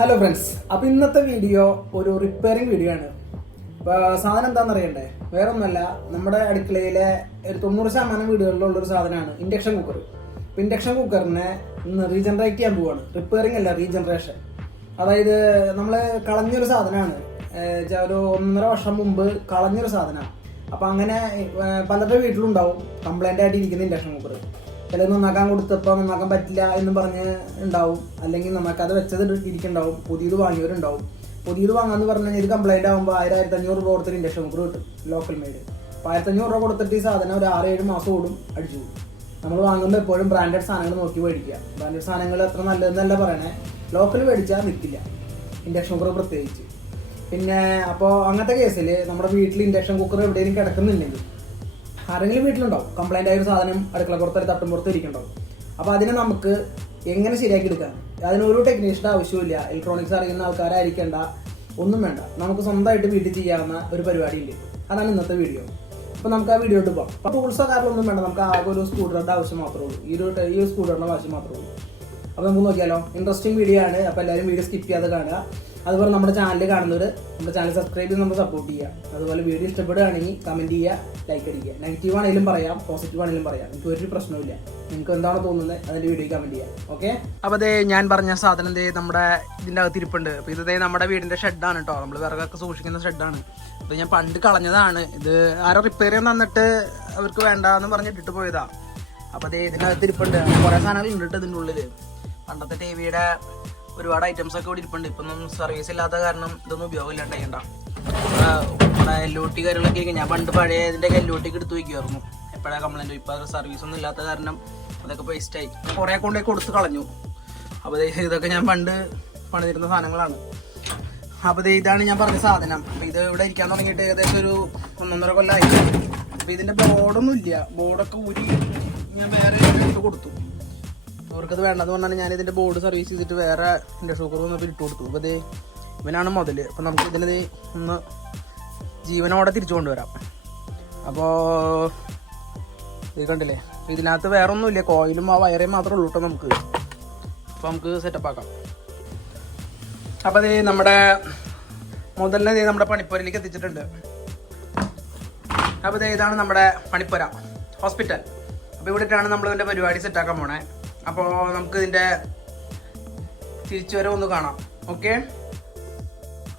Hello friends, അപ്പോൾ ഇന്നത്തെ video ഒരു റിപ്പയറിംഗ് വീഡിയോ ആണ്. സാധനം എന്താണെന്ന് അറിയണ്ടേ? വേറെ ഒന്നുമല്ല, നമ്മുടെ അടുക്കളയിലെ ഒരു 90% വീടുകളിലുള്ളൊരു സാധനമാണ് ഇൻഡക്ഷൻ കുക്കർ. അപ്പോൾ ഇൻഡക്ഷൻ കുക്കറിനെ ഇന്ന് റീജനറേറ്റ് ചെയ്യാൻ പോവാണ്. റിപ്പയറിംഗ് അല്ല, റീജനറേഷൻ. അതായത് നമ്മൾ കളഞ്ഞൊരു സാധനമാണ്, ഒരു 1.5 വർഷം മുമ്പ് കളഞ്ഞൊരു സാധനമാണ്. അപ്പോൾ അങ്ങനെ പലരുടെ വീട്ടിലുണ്ടാവും കംപ്ലൈൻ്റ് ആയിട്ട് ഇരിക്കുന്ന ഇൻഡക്ഷൻ കുക്കർ. ചിലത് നന്നാക്കാൻ കൊടുത്തപ്പോൾ നന്നാക്കാൻ പറ്റില്ല എന്ന് പറഞ്ഞ് ഉണ്ടാവും, അല്ലെങ്കിൽ നന്നാക്കാതെ വെച്ചത് ഇരിക്കുന്നുണ്ടാവും. പുതിയത് വാങ്ങിയവരുണ്ടാവും. പുതിയത് വാങ്ങാന്ന് പറഞ്ഞു കഴിഞ്ഞാൽ ഇത് കംപ്ലൈൻറ്റ് ആകുമ്പോൾ 1000-1500 രൂപ കൊടുത്തിട്ട് ഇൻഡക്ഷൻ കുക്കർ കിട്ടും, ലോക്കൽ മെയ്ഡ്. അപ്പോൾ 1500 രൂപ കൊടുത്തിട്ട് ഈ സാധനം ഒരു 6-7 മാസം ഓടും, അടിച്ചു പോകും. നമ്മൾ വാങ്ങുമ്പോൾ എപ്പോഴും ബ്രാൻഡഡ് സാധനങ്ങൾ നോക്കി മേടിക്കുക. ബ്രാൻഡഡ് സാധനങ്ങൾ അത്ര നല്ലതെന്നല്ല പറയണേ, ലോക്കൽ മേടിച്ചാൽ നിൽക്കില്ല, ഇൻഡക്ഷൻ കുക്കർ പ്രത്യേകിച്ച്. പിന്നെ അപ്പോൾ അങ്ങനത്തെ കേസിൽ നമ്മുടെ വീട്ടിൽ ഇൻഡക്ഷൻ കുക്കർ എവിടെയെങ്കിലും കിടക്കുന്നുണ്ടെങ്കിൽ, ആരെങ്കിലും വീട്ടിലുണ്ടാവും കംപ്ലൈൻ്റ് ആയൊരു സാധനം അടുക്കള പുറത്തൊരു തട്ടുമ്പുറത്ത് ഇരിക്കുന്നുണ്ടാവും. അപ്പോൾ അതിനെ നമുക്ക് എങ്ങനെ ശരിയാക്കി എടുക്കാം? അതിനൊരു ടെക്നീഷ്യൻ്റെ ആവശ്യമില്ല, ഇലക്ട്രോണിക്സ് അറിയുന്ന ആൾക്കാരായിരിക്കേണ്ട, ഒന്നും വേണ്ട. നമുക്ക് സ്വന്തമായിട്ട് വീട്ടിൽ ചെയ്യാവുന്ന ഒരു പരിപാടിയുണ്ട്. അതാണ് ഇന്നത്തെ വീഡിയോ. അപ്പോൾ നമുക്ക് ആ വീഡിയോട്ട് പോകാം. അപ്പോൾ ടൂൾസോ കാര്യങ്ങളൊന്നും വേണ്ട, നമുക്ക് ആകെ ഒരു സ്ക്രൂ ഡ്രൈവറിൻ്റെ ആവശ്യം മാത്രമേ ഉള്ളൂ. ഈ ഒരു സ്ക്രൂ ഡ്രൈവറിൻ്റെ ആവശ്യം മാത്രമേ ഉള്ളൂ. അപ്പോൾ നമുക്ക് നോക്കിയാലോ. ഇൻട്രസ്റ്റിംഗ് വീഡിയോ ആണ്, അപ്പോൾ എല്ലാവരും വീഡിയോ സ്കിപ്പ് ചെയ്യാതെ കാണുക. അതുപോലെ നമ്മുടെ ചാനൽ കാണുന്നവർ നമ്മുടെ ചാനൽ സബ്സ്ക്രൈബ് ചെയ്ത് നമ്മൾ സപ്പോർട്ട് ചെയ്യുക. അതുപോലെ വീഡിയോ ഇഷ്ടപ്പെടുകയാണെങ്കിൽ കമൻറ്റ് ചെയ്യുക, ലൈക്ക് അടിക്കുക. നെഗറ്റീവ് ആണെങ്കിലും പറയാം, പോസിറ്റീവ് ആണെങ്കിലും പറയാം, എനിക്ക് ഒരു പ്രശ്നമില്ല. നിങ്ങൾക്ക് എന്താണോ തോന്നുന്നത് അതിൻ്റെ വീഡിയോ കമൻറ്റ് ചെയ്യാം, ഓക്കെ? അപ്പോൾ അതേ ഞാൻ പറഞ്ഞ സാധനം നമ്മുടെ ഇതിൻ്റെ അകത്ത് ഇരിപ്പുണ്ട്. അപ്പോൾ ഇത് നമ്മുടെ വീടിൻ്റെ ഷെഡാണ് കേട്ടോ, നമ്മൾ വിറകൊക്കെ സൂക്ഷിക്കുന്ന ഷെഡാണ്. ഇത് ഞാൻ പണ്ട് കളഞ്ഞതാണ്. ഇത് ആരോ റിപ്പയർ ചെയ്യാൻ തന്നിട്ട് അവർക്ക് വേണ്ടാന്ന് പറഞ്ഞിട്ടിട്ട് പോയതാണ്. അപ്പോൾ അതേ ഇതിനകത്ത് ഇരിപ്പുണ്ട്. കുറേ സാധനങ്ങൾ ഉണ്ട് ഇതിൻ്റെ ഉള്ളിൽ. പണ്ടത്തെ ടി വിയുടെ ഒരുപാട് ഐറ്റംസ് ഒക്കെ ഇവിടെ ഇരിപ്പുണ്ട്. ഇപ്പം ഒന്നും സർവീസ് ഇല്ലാത്ത കാരണം ഇതൊന്നും ഉപയോഗമില്ലാണ്ടായിണ്ട. LOT കാര്യങ്ങളൊക്കെ ഇരിക്കും. ഞാൻ പണ്ട് പഴയ ഇതിൻ്റെ LOT എടുത്ത് വയ്ക്കുമായിരുന്നു, എപ്പോഴാണ് കംപ്ലൈൻറ്റ്. ഇപ്പോൾ സർവീസ് ഒന്നും ഇല്ലാത്ത കാരണം അതൊക്കെ വേസ്റ്റായി, കുറേ കൊണ്ടേ കൊടുത്ത് കളഞ്ഞു. അപ്പോൾ ഇതൊക്കെ ഞാൻ പണ്ട് പണിതിരുന്ന സാധനങ്ങളാണ്. അപ്പോൾ ഇതാണ് ഞാൻ പറഞ്ഞ സാധനം. അപ്പോൾ ഇത് ഇവിടെ ഇരിക്കാൻ തുടങ്ങിയിട്ട് ഏകദേശം ഒരു 1.5 കൊല്ലമായി. അപ്പോൾ ഇതിൻ്റെ ബോർഡൊന്നും ഇല്ല, ബോർഡൊക്കെ ഊരി ഞാൻ വേറെ ഇട്ട് കൊടുത്തു. അവർക്കത് വേണ്ടത് കൊണ്ടാണ് ഞാൻ ഇതിൻ്റെ ബോർഡ് സർവീസ് ചെയ്തിട്ട് വേറെ ഇൻഡക്ഷൻ കുക്കർ വന്നപ്പോൾ ഇട്ട് കൊടുത്തു. അപ്പോൾ ഇവനാണ് മുതൽ. അപ്പോൾ നമുക്ക് ഇതിന് ഒന്ന് ജീവനോടെ തിരിച്ചു കൊണ്ടുവരാം. അപ്പോൾ ഇത് കണ്ടില്ലേ, ഇതിനകത്ത് വേറെ ഒന്നുമില്ല, കോയിലും ആ വയറേ മാത്രമേ ഉള്ളൂ കേട്ടോ നമുക്ക്. അപ്പോൾ നമുക്ക് സെറ്റപ്പ് ആക്കാം. അപ്പോൾ നമ്മുടെ മുതലിനെ നമ്മുടെ പണിപ്പുരയിലേക്ക് എത്തിച്ചിട്ടുണ്ട്. അപ്പോൾ ഇതാണ് നമ്മുടെ പണിപ്പുര ഹോസ്പിറ്റൽ. അപ്പോൾ ഇവിടെയാണ് നമ്മൾ ഇതിൻ്റെ പരിപാടി സെറ്റാക്കാൻ പോണേ. അപ്പോൾ നമുക്ക് ഇതിൻ്റെ തിരിച്ചുവരവ് ഒന്ന് കാണാം, ഓക്കെ?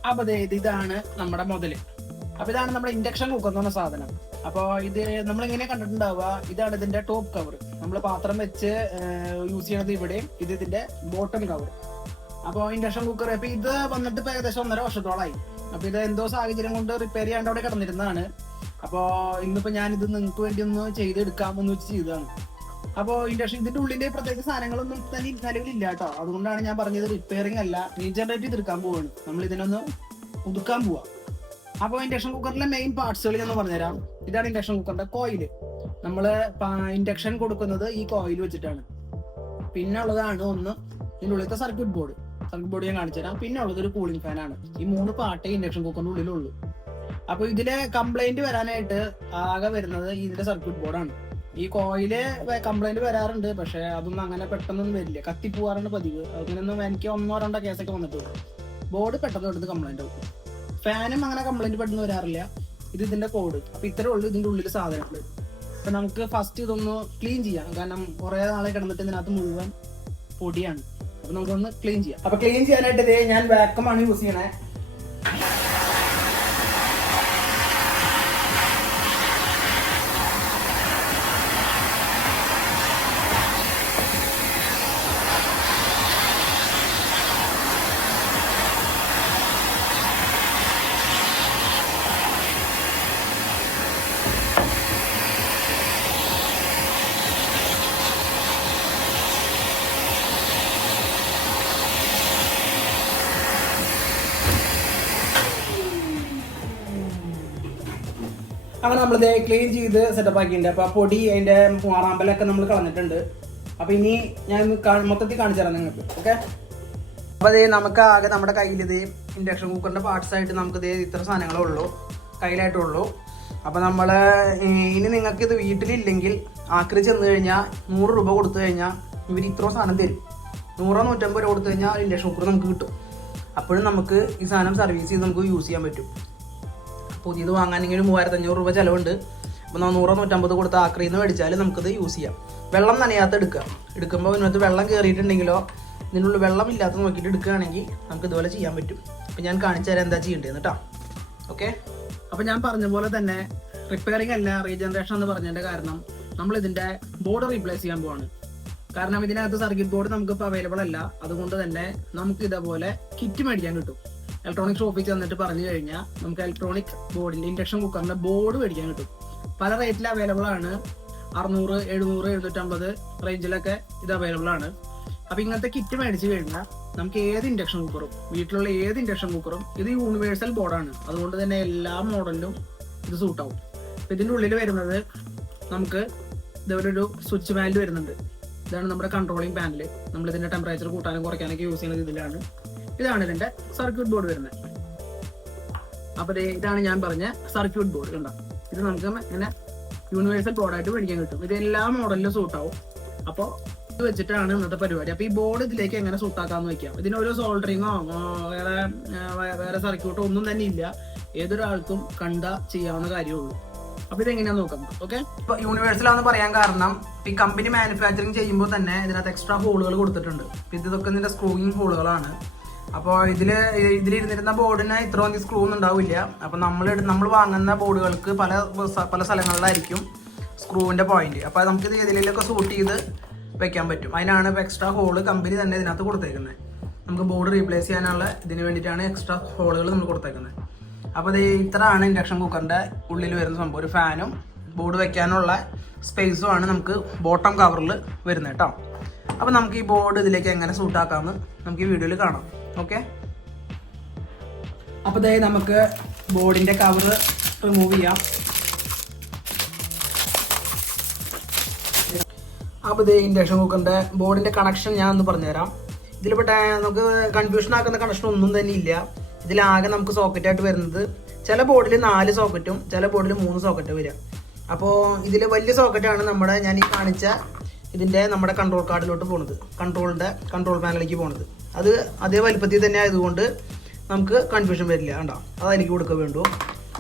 അപ്പോൾ ഇതാണ് നമ്മുടെ മുതല്. അപ്പോൾ ഇതാണ് നമ്മുടെ ഇൻഡക്ഷൻ കുക്കർ എന്ന് പറഞ്ഞ സാധനം. അപ്പോൾ ഇത് നമ്മളിങ്ങനെ കണ്ടിട്ടുണ്ടാവുക, ഇതാണ് ഇതിൻ്റെ ടോപ്പ് കവർ. നമ്മൾ പാത്രം വെച്ച് യൂസ് ചെയ്യണത് ഇവിടെയും, ഇത് ഇതിൻ്റെ ബോട്ടം കവർ. അപ്പോൾ ഇൻഡക്ഷൻ കുക്കർ ഇപ്പോൾ ഇത് വന്നിട്ട് ഇപ്പോൾ ഏകദേശം 1.5 വർഷത്തോളമായി. അപ്പോൾ ഇത് എന്തോ സാഹചര്യം കൊണ്ട് റിപ്പയർ ചെയ്യാണ്ട് അവിടെ കിടന്നിരുന്നതാണ്. അപ്പോൾ ഇന്നിപ്പോൾ ഞാനിത് നിങ്ങൾക്ക് വേണ്ടി ഒന്ന് ചെയ്തെടുക്കാമെന്ന് വെച്ച് ചെയ്തതാണ്. അപ്പോൾ ഇൻഡക്ഷൻ ഇതിന്റെ ഉള്ളിന്റെ പ്രത്യേക സാധനങ്ങളൊന്നും തന്നെ നിലവിലില്ല കേട്ടോ. അതുകൊണ്ടാണ് ഞാൻ പറഞ്ഞത് റിപ്പയറിംഗ് അല്ല, റീജനറേറ്റ് ചെയ്തെടുക്കാൻ പോവാണ്. നമ്മൾ ഇതിനൊന്ന് ഒതുക്കാൻ പോവാ. അപ്പോൾ ഇൻഡക്ഷൻ കുക്കറിലെ മെയിൻ പാർട്സുകൾ ഞാൻ പറഞ്ഞുതരാം. ഇതാണ് ഇൻഡക്ഷൻ കുക്കറിന്റെ കോയില്. നമ്മൾ ഇൻഡക്ഷൻ കൊടുക്കുന്നത് ഈ കോയിൽ വെച്ചിട്ടാണ്. പിന്നെ ഉള്ളതാണ് ഒന്ന് ഇതിൻ്റെ ഉള്ളിലത്തെ സർക്യൂട്ട് ബോർഡ് ഞാൻ കാണിച്ചു തരാം. പിന്നെ ഉള്ളത് ഒരു കൂളിംഗ് ഫാനാണ്. ഈ 3 പാർട്ടേ ഇൻഡക്ഷൻ കുക്കറിന്റെ ഉള്ളിലുള്ളൂ. അപ്പോൾ ഇതിലെ കംപ്ലൈന്റ് വരാനായിട്ട് ആകെ വരുന്നത് ഇതിന്റെ സർക്യൂട്ട് ബോർഡാണ്. ഈ കോയില് കംപ്ലൈന്റ് വരാറുണ്ട്, പക്ഷെ അതൊന്നും അങ്ങനെ പെട്ടെന്നൊന്നും വരില്ല, കത്തിപ്പോവാറാണ് പതിവ്. അങ്ങനെയൊന്നും എനിക്ക് 1-2 കേസൊക്കെ വന്നിട്ടുള്ളൂ. ബോർഡ് പെട്ടെന്ന് എടുത്ത് കംപ്ലൈന്റ് ആവും. ഫാനും അങ്ങനെ കംപ്ലൈന്റ് പെട്ടെന്ന് വരാറില്ല. ഇത് ഇതിന്റെ കോഡ്. അപ്പൊ ഇത്രേ ഉള്ളൂ ഇതിന്റെ ഉള്ളിൽ സാധനങ്ങൾ. അപ്പൊ നമുക്ക് ഫസ്റ്റ് ഇതൊന്ന് ക്ലീൻ ചെയ്യാം, കാരണം കുറെ നാളെ കിടന്നിട്ട് ഇതിനകത്ത് മുഴുവൻ പൊടിയാണ്. അപ്പൊ നമുക്കൊന്ന് ക്ലീൻ ചെയ്യാം. അപ്പൊ ക്ലീൻ ചെയ്യാനായിട്ട് ഞാൻ വാക്വമാണ് യൂസ് ചെയ്യണേ. അങ്ങനെ നമ്മളിത് ക്ലീൻ ചെയ്ത് സെറ്റപ്പ് ആക്കിയിട്ടുണ്ട്. അപ്പോൾ ആ പൊടി അതിൻ്റെ മാറാമ്പലൊക്കെ നമ്മൾ കളഞ്ഞിട്ടുണ്ട്. അപ്പോൾ ഇനി ഞാൻ മൊത്തത്തിൽ കാണിച്ചു തരാം നിങ്ങൾക്ക്, ഓക്കെ? അപ്പോൾ നമുക്ക് ആകെ നമ്മുടെ കയ്യിൽ ഇൻഡക്ഷൻ കുക്കറിൻ്റെ പാർട്സ് ആയിട്ട് നമുക്ക് ഇത്ര സാധനങ്ങളേ ഉള്ളൂ, കയ്യിലായിട്ടുള്ളൂ. അപ്പോൾ നമ്മൾ ഇനി നിങ്ങൾക്ക് ഇത് വീട്ടിലില്ലെങ്കിൽ ആക്രി ചെന്ന് കഴിഞ്ഞാൽ 100 രൂപ കൊടുത്തു കഴിഞ്ഞാൽ ഇവർ ഇത്ര സാധനം തരും. 100-150 രൂപ കൊടുത്തു കഴിഞ്ഞാൽ ഇൻഡക്ഷൻ കുക്കർ നമുക്ക് കിട്ടും. അപ്പോഴും നമുക്ക് ഈ സാധനം സർവീസ് ചെയ്ത് നമുക്ക് യൂസ് ചെയ്യാൻ പറ്റും. പുതിയത് വാങ്ങാനെങ്കിൽ 3500 രൂപ ചിലവുണ്ട്. അപ്പോൾ 100-150 കൊടുത്ത് ആക്രിയിൽ നിന്ന് മേടിച്ചാൽ നമുക്കിത് യൂസ് ചെയ്യാം. വെള്ളം നനയാത്ത എടുക്കുമ്പോൾ ഇതിനകത്ത് വെള്ളം കയറിയിട്ടുണ്ടെങ്കിലോ ഇതിനുള്ളിൽ വെള്ളം ഇല്ലാത്ത നോക്കിയിട്ട് എടുക്കുകയാണെങ്കിൽ നമുക്ക് ഇതുപോലെ ചെയ്യാൻ പറ്റും. അപ്പോൾ ഞാൻ കാണിച്ചു തരാം എന്താ ചെയ്യേണ്ടതെന്ന് കേട്ടോ. ഓക്കെ, അപ്പോൾ ഞാൻ പറഞ്ഞ പോലെ തന്നെ റിപ്പയറിംഗ് അല്ല റീജനറേഷൻ എന്ന് പറഞ്ഞതിൻ്റെ കാരണം നമ്മൾ ഇതിൻ്റെ ബോർഡ് റീപ്ലേസ് ചെയ്യാൻ പോവാണ്. കാരണം ഇതിനകത്ത് സർക്യൂട്ട് ബോർഡ് നമുക്കിപ്പോൾ അവൈലബിൾ അല്ല. അതുകൊണ്ട് തന്നെ നമുക്ക് ഇതേപോലെ കിറ്റ് മേടിക്കാൻ കിട്ടും. ഇലക്ട്രോണിക് ഷോപ്പിൽ ചെന്നിട്ട് പറഞ്ഞു കഴിഞ്ഞാൽ നമുക്ക് ഇലക്ട്രോണിക് ബോർഡിൻ്റെ ഇൻഡക്ഷൻ കുക്കറിൻ്റെ ബോർഡ് മേടിക്കാൻ കിട്ടും. പല റേറ്റിൽ അവൈലബിൾ ആണ്. 600, 700, 750 റേഞ്ചിലൊക്കെ ഇത് അവൈലബിൾ ആണ്. അപ്പോൾ ഇങ്ങനത്തെ കിറ്റ് മേടിച്ച് കഴിഞ്ഞാൽ നമുക്ക് ഏത് ഇൻഡക്ഷൻ കുക്കറും, വീട്ടിലുള്ള ഏത് ഇൻഡക്ഷൻ കുക്കറും, ഇത് യൂണിവേഴ്സൽ ബോർഡാണ്. അതുകൊണ്ട് തന്നെ എല്ലാ മോഡലിലും ഇത് സൂട്ടാവും. അപ്പോൾ ഇതിൻ്റെ ഉള്ളിൽ വരുന്നത് നമുക്ക് ഇതേപോലെ ഒരു സ്വിച്ച് പാനൽ വരുന്നുണ്ട്. ഇതാണ് നമ്മുടെ കൺട്രോളിങ് പാനൽ. നമ്മളിതിൻ്റെ ടെമ്പറേച്ചർ കൂട്ടാനും കുറയ്ക്കാനൊക്കെ യൂസ് ചെയ്യുന്നത് ഇതിലാണ്. ഇതാണ് ഇതിൻ്റെ സർക്യൂട്ട് ബോർഡ് വരുന്നത്. അപ്പോൾ ഇതാണ് ഞാൻ പറഞ്ഞ സർക്യൂട്ട് ബോർഡ്. കണ്ടോ, ഇത് നമുക്ക് ഇങ്ങനെ യൂണിവേഴ്സൽ ബോർഡായിട്ട് മേടിക്കാൻ കിട്ടും. ഇത് എല്ലാ മോഡലിലും സൂട്ടാവും. അപ്പോൾ ഇത് വെച്ചിട്ടാണ് ഇന്നത്തെ പരിപാടി. അപ്പോൾ ഈ ബോർഡ് ഇതിലേക്ക് എങ്ങനെ സൂട്ടാക്കാമെന്ന് വയ്ക്കാം. ഇതിനൊരു സോൾഡറിങ്ങോ വേറെ സർക്യൂട്ടോ ഒന്നും തന്നെ ഇല്ല. ഏതൊരാൾക്കും ചെയ്യാവുന്ന കാര്യമുള്ളൂ. അപ്പോൾ ഇതെങ്ങനെയാണെന്ന് നോക്കാം. ഓക്കെ, ഇപ്പോൾ യൂണിവേഴ്സലാണെന്ന് പറയാൻ കാരണം ഈ കമ്പനി മാനുഫാക്ചറിങ് ചെയ്യുമ്പോൾ തന്നെ ഇതിനകത്ത് എക്സ്ട്രാ ഹോളുകൾ കൊടുത്തിട്ടുണ്ട്. ഇതൊക്കെ ഇതിൻ്റെ സ്ക്രൂയിങ് ഹോളുകളാണ്. അപ്പോൾ ഇതിലിരുന്നിരുന്ന ബോർഡിന് ഇത്രയും സ്ക്രൂ ഒന്നും ഉണ്ടാവില്ല. അപ്പോൾ നമ്മൾ വാങ്ങുന്ന ബോർഡുകൾക്ക് പല സ്ഥലങ്ങളിലായിരിക്കും സ്ക്രൂവിൻ്റെ പോയിന്റ്. അപ്പോൾ നമുക്കിത് ഇതിലൊക്കെ സൂട്ട് ചെയ്ത് വെക്കാൻ പറ്റും. അതിനാണ് ഇപ്പോൾ എക്സ്ട്രാ ഹോള് കമ്പനി തന്നെ ഇതിനകത്ത് കൊടുത്തേക്കുന്നത്. നമുക്ക് ബോർഡ് റീപ്ലേസ് ചെയ്യാനുള്ള ഇതിന് വേണ്ടിയിട്ടാണ് എക്സ്ട്രാ ഹോളുകൾ നമ്മൾ കൊടുത്തേക്കുന്നത്. അപ്പോൾ ഇത്രയാണ് ഇൻഡക്ഷൻ കുക്കറിൻ്റെ ഉള്ളിൽ വരുന്ന സംഭവം. ഒരു ഫാനും ബോർഡ് വെക്കാനുള്ള സ്പേസും ആണ് നമുക്ക് ബോട്ടം കവറിൽ വരുന്നത് കേട്ടോ. അപ്പോൾ നമുക്ക് ഈ ബോർഡ് ഇതിലേക്ക് എങ്ങനെ സൂട്ടാക്കാമെന്ന് നമുക്ക് ഈ വീഡിയോയിൽ കാണാം. ഓക്കെ, അപ്പോൾ നമുക്ക് ബോർഡിൻ്റെ കവർ റിമൂവ് ചെയ്യാം. അപ്പോൾ ഇൻഡക്ഷൻ കുക്കറിൻ്റെ ബോർഡിൻ്റെ കണക്ഷൻ ഞാൻ ഒന്ന് പറഞ്ഞുതരാം. ഇതിൽപ്പെട്ട നമുക്ക് കൺഫ്യൂഷൻ ആക്കുന്ന കണക്ഷൻ ഒന്നും തന്നെ ഇല്ല. ഇതിലാകെ നമുക്ക് സോക്കറ്റായിട്ട് വരുന്നത് ചില ബോർഡിൽ 4 സോക്കറ്റും ചില ബോർഡിൽ 3 സോക്കറ്റും വരിക. അപ്പോൾ ഇതിൽ വലിയ സോക്കറ്റാണ് ഞാൻ ഈ കാണിച്ച ഇതിൻ്റെ നമ്മുടെ കൺട്രോൾ കാർഡിലോട്ട് പോകുന്നത്, കൺട്രോൾ പാനലിലേക്ക് പോകുന്നത്. അത് അതേ വലിപ്പത്തിൽ തന്നെ ആയതുകൊണ്ട് നമുക്ക് കൺഫ്യൂഷൻ വരില്ല. കണ്ടോ, അത് അതിലേക്ക് കൊടുക്കുക വേണ്ടു.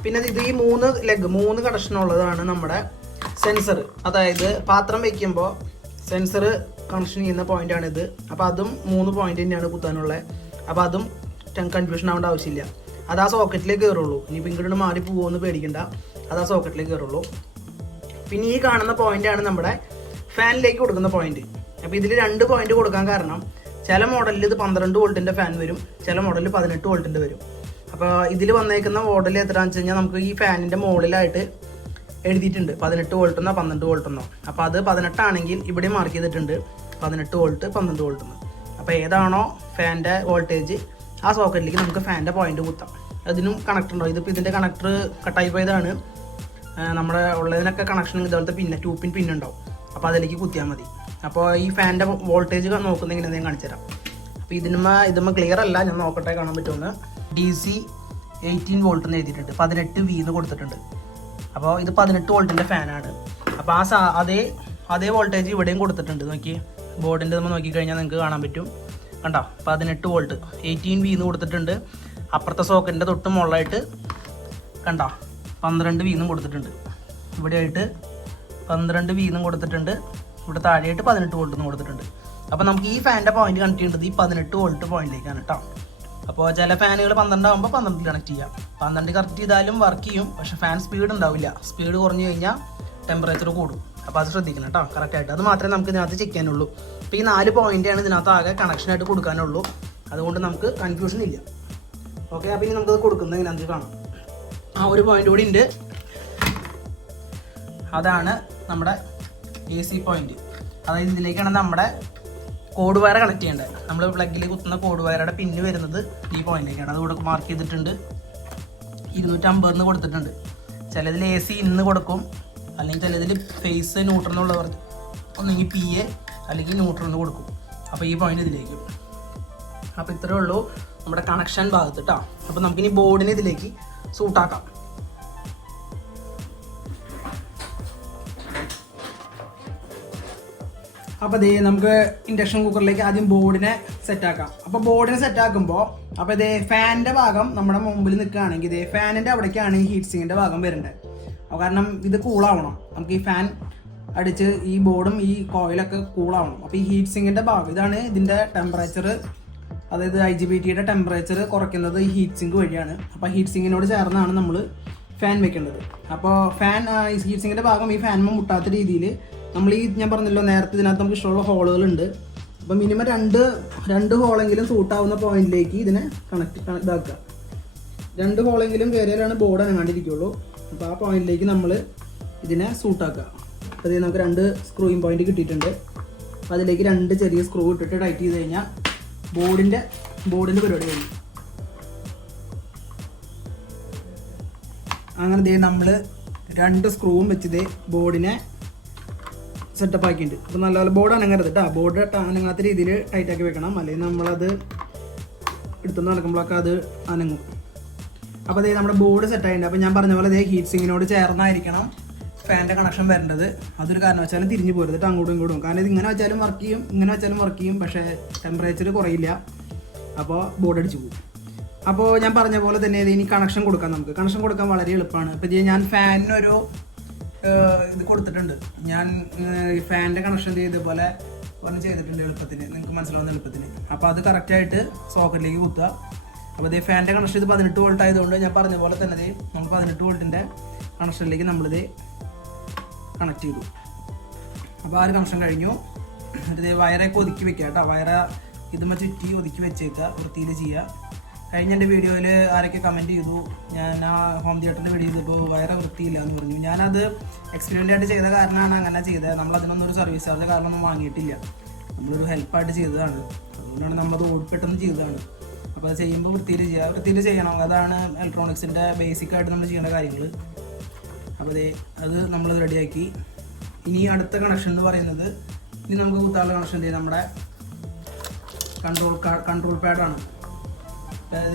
പിന്നെ ഇത് ഈ 3 കണക്ഷനുള്ളതാണ് നമ്മുടെ സെൻസർ. അതായത് പാത്രം വയ്ക്കുമ്പോൾ സെൻസർ കണക്ഷൻ ചെയ്യുന്ന പോയിന്റാണിത്. അപ്പോൾ അതും 3 പോയിന്റ് തന്നെയാണ് കുത്താനുള്ളത്. അപ്പോൾ അതും കൺഫ്യൂഷൻ ആവേണ്ട ആവശ്യമില്ല. അത് ആ സോക്കറ്റിലേക്ക് കയറുള്ളൂ. ഇനിയിപ്പോൾ ഇങ്ങോട്ട് മാറി പോകുമെന്ന് പേടിക്കണ്ട, അത് ആ സോക്കറ്റിലേക്ക് കയറുള്ളൂ. പിന്നെ ഈ കാണുന്ന പോയിന്റാണ് നമ്മുടെ ഫാനിലേക്ക് കൊടുക്കുന്ന പോയിന്റ്. അപ്പോൾ ഇതിൽ 2 പോയിന്റ് കൊടുക്കാൻ കാരണം ചില മോഡലിൽ ഇത് 12 വോൾട്ടിൻ്റെ ഫാൻ വരും, ചില മോഡലിൽ 18 വോൾട്ടിൻ്റെ വരും. അപ്പോൾ ഇതിൽ വന്നേക്കുന്ന മോഡൽ എത്രയാണെന്ന് വെച്ച് കഴിഞ്ഞാൽ നമുക്ക് ഈ ഫാനിൻ്റെ മുകളിലായിട്ട് എഴുതിയിട്ടുണ്ട് 18 വോൾട്ടെന്നോ 12 വോൾട്ടെന്നോ. അപ്പോൾ അത് 18 ആണെങ്കിൽ ഇവിടെ മാർക്ക് ചെയ്തിട്ടുണ്ട് 18 വോൾട്ട് 12 വോൾട്ട് എന്ന്. അപ്പോൾ ഏതാണോ ഫാനിൻ്റെ വോൾട്ടേജ് ആ സോക്കറ്റിലേക്ക് നമുക്ക് ഫാനിൻ്റെ പോയിന്റ് കുത്താം. അതിനും കണക്ടർ ഉണ്ടാവും. ഇതിപ്പോൾ ഇതിൻ്റെ കണക്ടർ കട്ടായി പോയതാണ്. നമ്മുടെ ഉള്ളതിനൊക്കെ കണക്ഷൻ ഇതുപോലത്തെ 2 പിൻ പിന്നുണ്ടാവും. അപ്പോൾ അതിലേക്ക് കുത്തിയാൽ മതി. അപ്പോൾ ഈ ഫാനിൻ്റെ വോൾട്ടേജ് നോക്കുന്ന എങ്ങനെ ഞാൻ കാണിച്ചു തരാം. അപ്പോൾ ഇതുമ്മ ക്ലിയർ അല്ല, ഞാൻ നോക്കട്ടെ കാണാൻ പറ്റുമെന്ന്. DC 18 വോൾട്ട് എന്ന് എഴുതിയിട്ടുണ്ട്, 18 V എന്ന് കൊടുത്തിട്ടുണ്ട്. അപ്പോൾ ഇത് 18 വോൾട്ടിൻ്റെ ഫാനാണ്. അപ്പോൾ അതേ വോൾട്ടേജ് ഇവിടെയും കൊടുത്തിട്ടുണ്ട്. നോക്കി ബോർഡിൻ്റെ നമ്മൾ നോക്കിക്കഴിഞ്ഞാൽ നിങ്ങൾക്ക് കാണാൻ പറ്റും. കണ്ടോ, 18 വോൾട്ട് 18 V എന്ന് കൊടുത്തിട്ടുണ്ട്. അപ്പുറത്തെ സോക്കറ്റിൻ്റെ തൊട്ട് മുകളിലായിട്ട് കണ്ടോ 12 V എന്നും കൊടുത്തിട്ടുണ്ട്. ഇവിടെയായിട്ട് 12 V എന്നും കൊടുത്തിട്ടുണ്ട്. ഇവിടെ താഴെയായിട്ട് 18 വോൾട്ട് എന്ന് കൊടുത്തിട്ടുണ്ട്. അപ്പോൾ നമുക്ക് ഈ ഫാനിൻ്റെ പോയിന്റ് കണക്ട് ചെയ്യേണ്ടത് ഈ 18 വോൾട്ട് പോയിന്റിലേക്കാണ് കേട്ടോ. അപ്പോൾ ചില ഫാനുകൾ 12 ആകുമ്പോൾ 12 കണക്ട് ചെയ്യാം. 12 കറക്റ്റ് ചെയ്താലും വർക്ക് ചെയ്യും, പക്ഷേ ഫാൻ സ്പീഡ് ഉണ്ടാവില്ല. സ്പീഡ് കുറഞ്ഞു കഴിഞ്ഞാൽ ടെമ്പറേച്ചർ കൂടും. അപ്പോൾ അത് ശ്രദ്ധിക്കണം കേട്ടോ കറക്റ്റായിട്ട്. അത് മാത്രമേ നമുക്ക് ഇതിനകത്ത് ചെക്ക് ചെയ്യാനുള്ളൂ. അപ്പോൾ ഈ 4 പോയിന്റാണ് ഇതിനകത്ത് ആകെ കണക്ഷനായിട്ട് കൊടുക്കാനുള്ളൂ. അതുകൊണ്ട് നമുക്ക് കൺഫ്യൂഷൻ ഇല്ല. ഓക്കെ, അപ്പോൾ ഇനി നമുക്കത് കൊടുക്കുന്നത് എങ്ങനെയാണെന്ന് കാണാം. ഒരു പോയിന്റ് കൂടി ഉണ്ട്. അതാണ് നമ്മുടെ AC പോയിന്റ്. അതായത് ഇതിലേക്കാണ് നമ്മുടെ കോഡ് വയർ കണക്ട് ചെയ്യേണ്ടത്. നമ്മൾ പ്ലഗിൽ കുത്തുന്ന കോഡ് വയറുടെ പിന്ന് വരുന്നത് ഈ പോയിന്റിലേക്കാണ്. അതുകൂടെ മാർക്ക് ചെയ്തിട്ടുണ്ട്. 250 കൊടുത്തിട്ടുണ്ട്. ചിലതിൽ AC ഇന്ന് കൊടുക്കും, അല്ലെങ്കിൽ ചിലതിൽ ഫേസ് ന്യൂട്രൽ എന്നുള്ളവർ ഒന്നെങ്കിൽ PA അല്ലെങ്കിൽ ന്യൂട്രലിന് കൊടുക്കും. അപ്പോൾ ഈ പോയിന്റ് ഇതിലേക്ക്. അപ്പോൾ ഇത്രയേ ഉള്ളൂ നമ്മുടെ കണക്ഷൻ ഭാഗത്ത് കേട്ടോ. അപ്പോൾ നമുക്കിനി ബോർഡിനെ ഇതിലേക്ക് സൂട്ടാക്കാം. അപ്പോൾ ഇതേ നമുക്ക് ഇൻഡക്ഷൻ കുക്കറിലേക്ക് ആദ്യം ബോർഡിനെ സെറ്റാക്കാം. അപ്പോൾ ബോർഡിനെ സെറ്റാക്കുമ്പോൾ അപ്പോൾ ഇതേ ഫാനിൻ്റെ ഭാഗം നമ്മുടെ മുമ്പിൽ നിൽക്കുകയാണെങ്കിൽ ഇതേ ഫാനിൻ്റെ അവിടേക്കാണ് ഈ ഹീറ്റ് സിങ്കിൻ്റെ ഭാഗം വരേണ്ടത്. അപ്പോൾ കാരണം ഇത് കൂളാവണം, നമുക്ക് ഈ ഫാൻ അടിച്ച് ഈ ബോർഡും ഈ കോയിലൊക്കെ കൂളാവണം. അപ്പോൾ ഈ ഹീറ്റ് സിങ്കിൻ്റെ ഭാഗം ഇതാണ് ഇതിൻ്റെ ടെമ്പറേച്ചർ, അതായത് IGBTയുടെ ടെമ്പറേച്ചർ കുറയ്ക്കുന്നത് ഈ ഹീറ്റ് സിങ്ക് വഴിയാണ്. അപ്പോൾ ഹീറ്റ് സിങ്കിനോട് ചേർന്നാണ് നമ്മൾ ഫാൻ വെക്കേണ്ടത്. അപ്പോൾ ഫാൻ ഹീറ്റ് സിങ്കിൻ്റെ ഭാഗം ഈ ഫാനിന് മുട്ടാത്ത രീതിയിൽ നമ്മൾ ഈ ഞാൻ പറഞ്ഞല്ലോ നേരത്തെ ഇതിനകത്ത് നമുക്ക് ഇഷ്ടമുള്ള ഹോളുകളുണ്ട്. അപ്പോൾ മിനിമം രണ്ട് ഹോളെങ്കിലും സൂട്ടാവുന്ന പോയിന്റിലേക്ക് ഇതിനെ ഇതാക്കുക. 2 ഹോളെങ്കിലും കയറിയാലാണ് ബോർഡ് അനങ്ങാണ്ടിരിക്കുള്ളൂ. അപ്പോൾ ആ പോയിന്റിലേക്ക് നമ്മൾ ഇതിനെ സൂട്ടാക്കുക. അപ്പോൾ ഇത് നമുക്ക് 2 സ്ക്രൂയിങ് പോയിന്റ് കിട്ടിയിട്ടുണ്ട്. അപ്പോൾ അതിലേക്ക് 2 ചെറിയ സ്ക്രൂ ഇട്ടിട്ട് ടൈറ്റ് ചെയ്ത് കഴിഞ്ഞാൽ ബോർഡിൻ്റെ പരിപാടി കഴിഞ്ഞു. അങ്ങനെ നമ്മൾ 2 സ്ക്രൂവും വെച്ച് ബോർഡിനെ സെറ്റപ്പ് ആക്കിയിട്ടുണ്ട്. അപ്പോൾ നല്ലപോലെ ബോർഡ് അനങ്ങരുത് കേട്ടോ, ബോർഡ് അനങ്ങാത്ത രീതിയിൽ ടൈറ്റ് ആക്കി വെക്കണം, അല്ലെങ്കിൽ നമ്മളത് എടുത്തുകൊണ്ട് നടക്കുമ്പോഴൊക്കെ അത് അനങ്ങും. അപ്പോൾ നമ്മുടെ ബോർഡ് സെറ്റ് ആയിട്ടുണ്ട്. അപ്പോൾ ഞാൻ പറഞ്ഞ പോലെ ഹീറ്റ് സിങ്കിനോട് ചേർന്നായിരിക്കണം ഫാനിൻ്റെ കണക്ഷൻ വരേണ്ടത്. അതൊരു കാരണവശാലും തിരിഞ്ഞു പോരുത് അങ്ങോട്ടും ഇങ്ങോട്ടും, കാരണം ഇത് ഇങ്ങനെ വെച്ചാലും വർക്ക് ചെയ്യും, ഇങ്ങനെ വെച്ചാലും വർക്ക് ചെയ്യും, പക്ഷേ ടെമ്പറേച്ചർ കുറയില്ല, അപ്പോൾ ബോർഡ് അടിച്ചു പോകും. അപ്പോൾ ഞാൻ പറഞ്ഞ പോലെ തന്നെ ഇനി കണക്ഷൻ കൊടുക്കാം. നമുക്ക് കണക്ഷൻ കൊടുക്കാൻ വളരെ എളുപ്പമാണ്. ഇപ്പോൾ ഞാൻ ഫാനിനൊരു ഇത് കൊടുത്തിട്ടുണ്ട്, ഞാൻ ഫാനിൻ്റെ കണക്ഷൻ ഇതുപോലെ ചെയ്തിട്ടുണ്ട് എളുപ്പത്തിന്, നിങ്ങൾക്ക് മനസ്സിലാവുന്ന എളുപ്പത്തിന്. അപ്പോൾ അത് കറക്റ്റായിട്ട് സോക്കറ്റിലേക്ക് കുത്തുക. അപ്പോൾ ഫാനിൻ്റെ കണക്ഷൻ ഇത് 18 വോൾട്ട് ആയതുകൊണ്ട് ഞാൻ പറഞ്ഞ പോലെ തന്നെ നമ്മൾ 18 വോൾട്ടിൻ്റെ കണക്ഷനിലേക്ക് നമ്മളിത് കണക്ട് ചെയ്തു. അപ്പോൾ ആ ഒരു കണക്ഷൻ കഴിഞ്ഞു. എന്നിട്ട് വയറൊക്കെ ഒതുക്കി വെക്കുക കേട്ടോ, വയറ ഇതുമ്മ ചുറ്റി ഒതുക്കി വെച്ചേക്കുക, വൃത്തിയിൽ ചെയ്യുക. കഴിഞ്ഞ എൻ്റെ വീഡിയോയിൽ ആരൊക്കെ കമൻറ്റ് ചെയ്തു, ഞാൻ ആ ഹോം തിയേറ്ററിൻ്റെ വീഡിയോ ചെയ്തപ്പോൾ വയറ വൃത്തിയില്ല എന്ന് പറഞ്ഞു. ഞാനത് എക്സ്പീരിയൻസ് ആയിട്ട് ചെയ്ത കാരണമാണ് അങ്ങനെ ചെയ്തത്. നമ്മളതിനൊന്നും ഒരു സർവീസ് ചാർജ് കാരണമൊന്നും വാങ്ങിയിട്ടില്ല, നമ്മളൊരു ഹെൽപ്പായിട്ട് ചെയ്തതാണ്, അതുകൊണ്ടാണ് നമ്മളത് പെട്ടെന്ന് ചെയ്തതാണ്. അപ്പോൾ അത് ചെയ്യുമ്പോൾ വൃത്തിയിൽ ചെയ്യണം, അതാണ് ഇലക്ട്രോണിക്സിൻ്റെ ബേസിക്കായിട്ട് നമ്മൾ ചെയ്യേണ്ട കാര്യങ്ങൾ. അപ്പോൾ അത് നമ്മൾ റെഡിയാക്കി. ഇനി അടുത്ത കണക്ഷൻ എന്ന് പറയുന്നത്, ഇനി നമുക്ക് കുത്താനുള്ള കണക്ഷൻ നമ്മുടെ കൺട്രോൾ പാഡാണ്.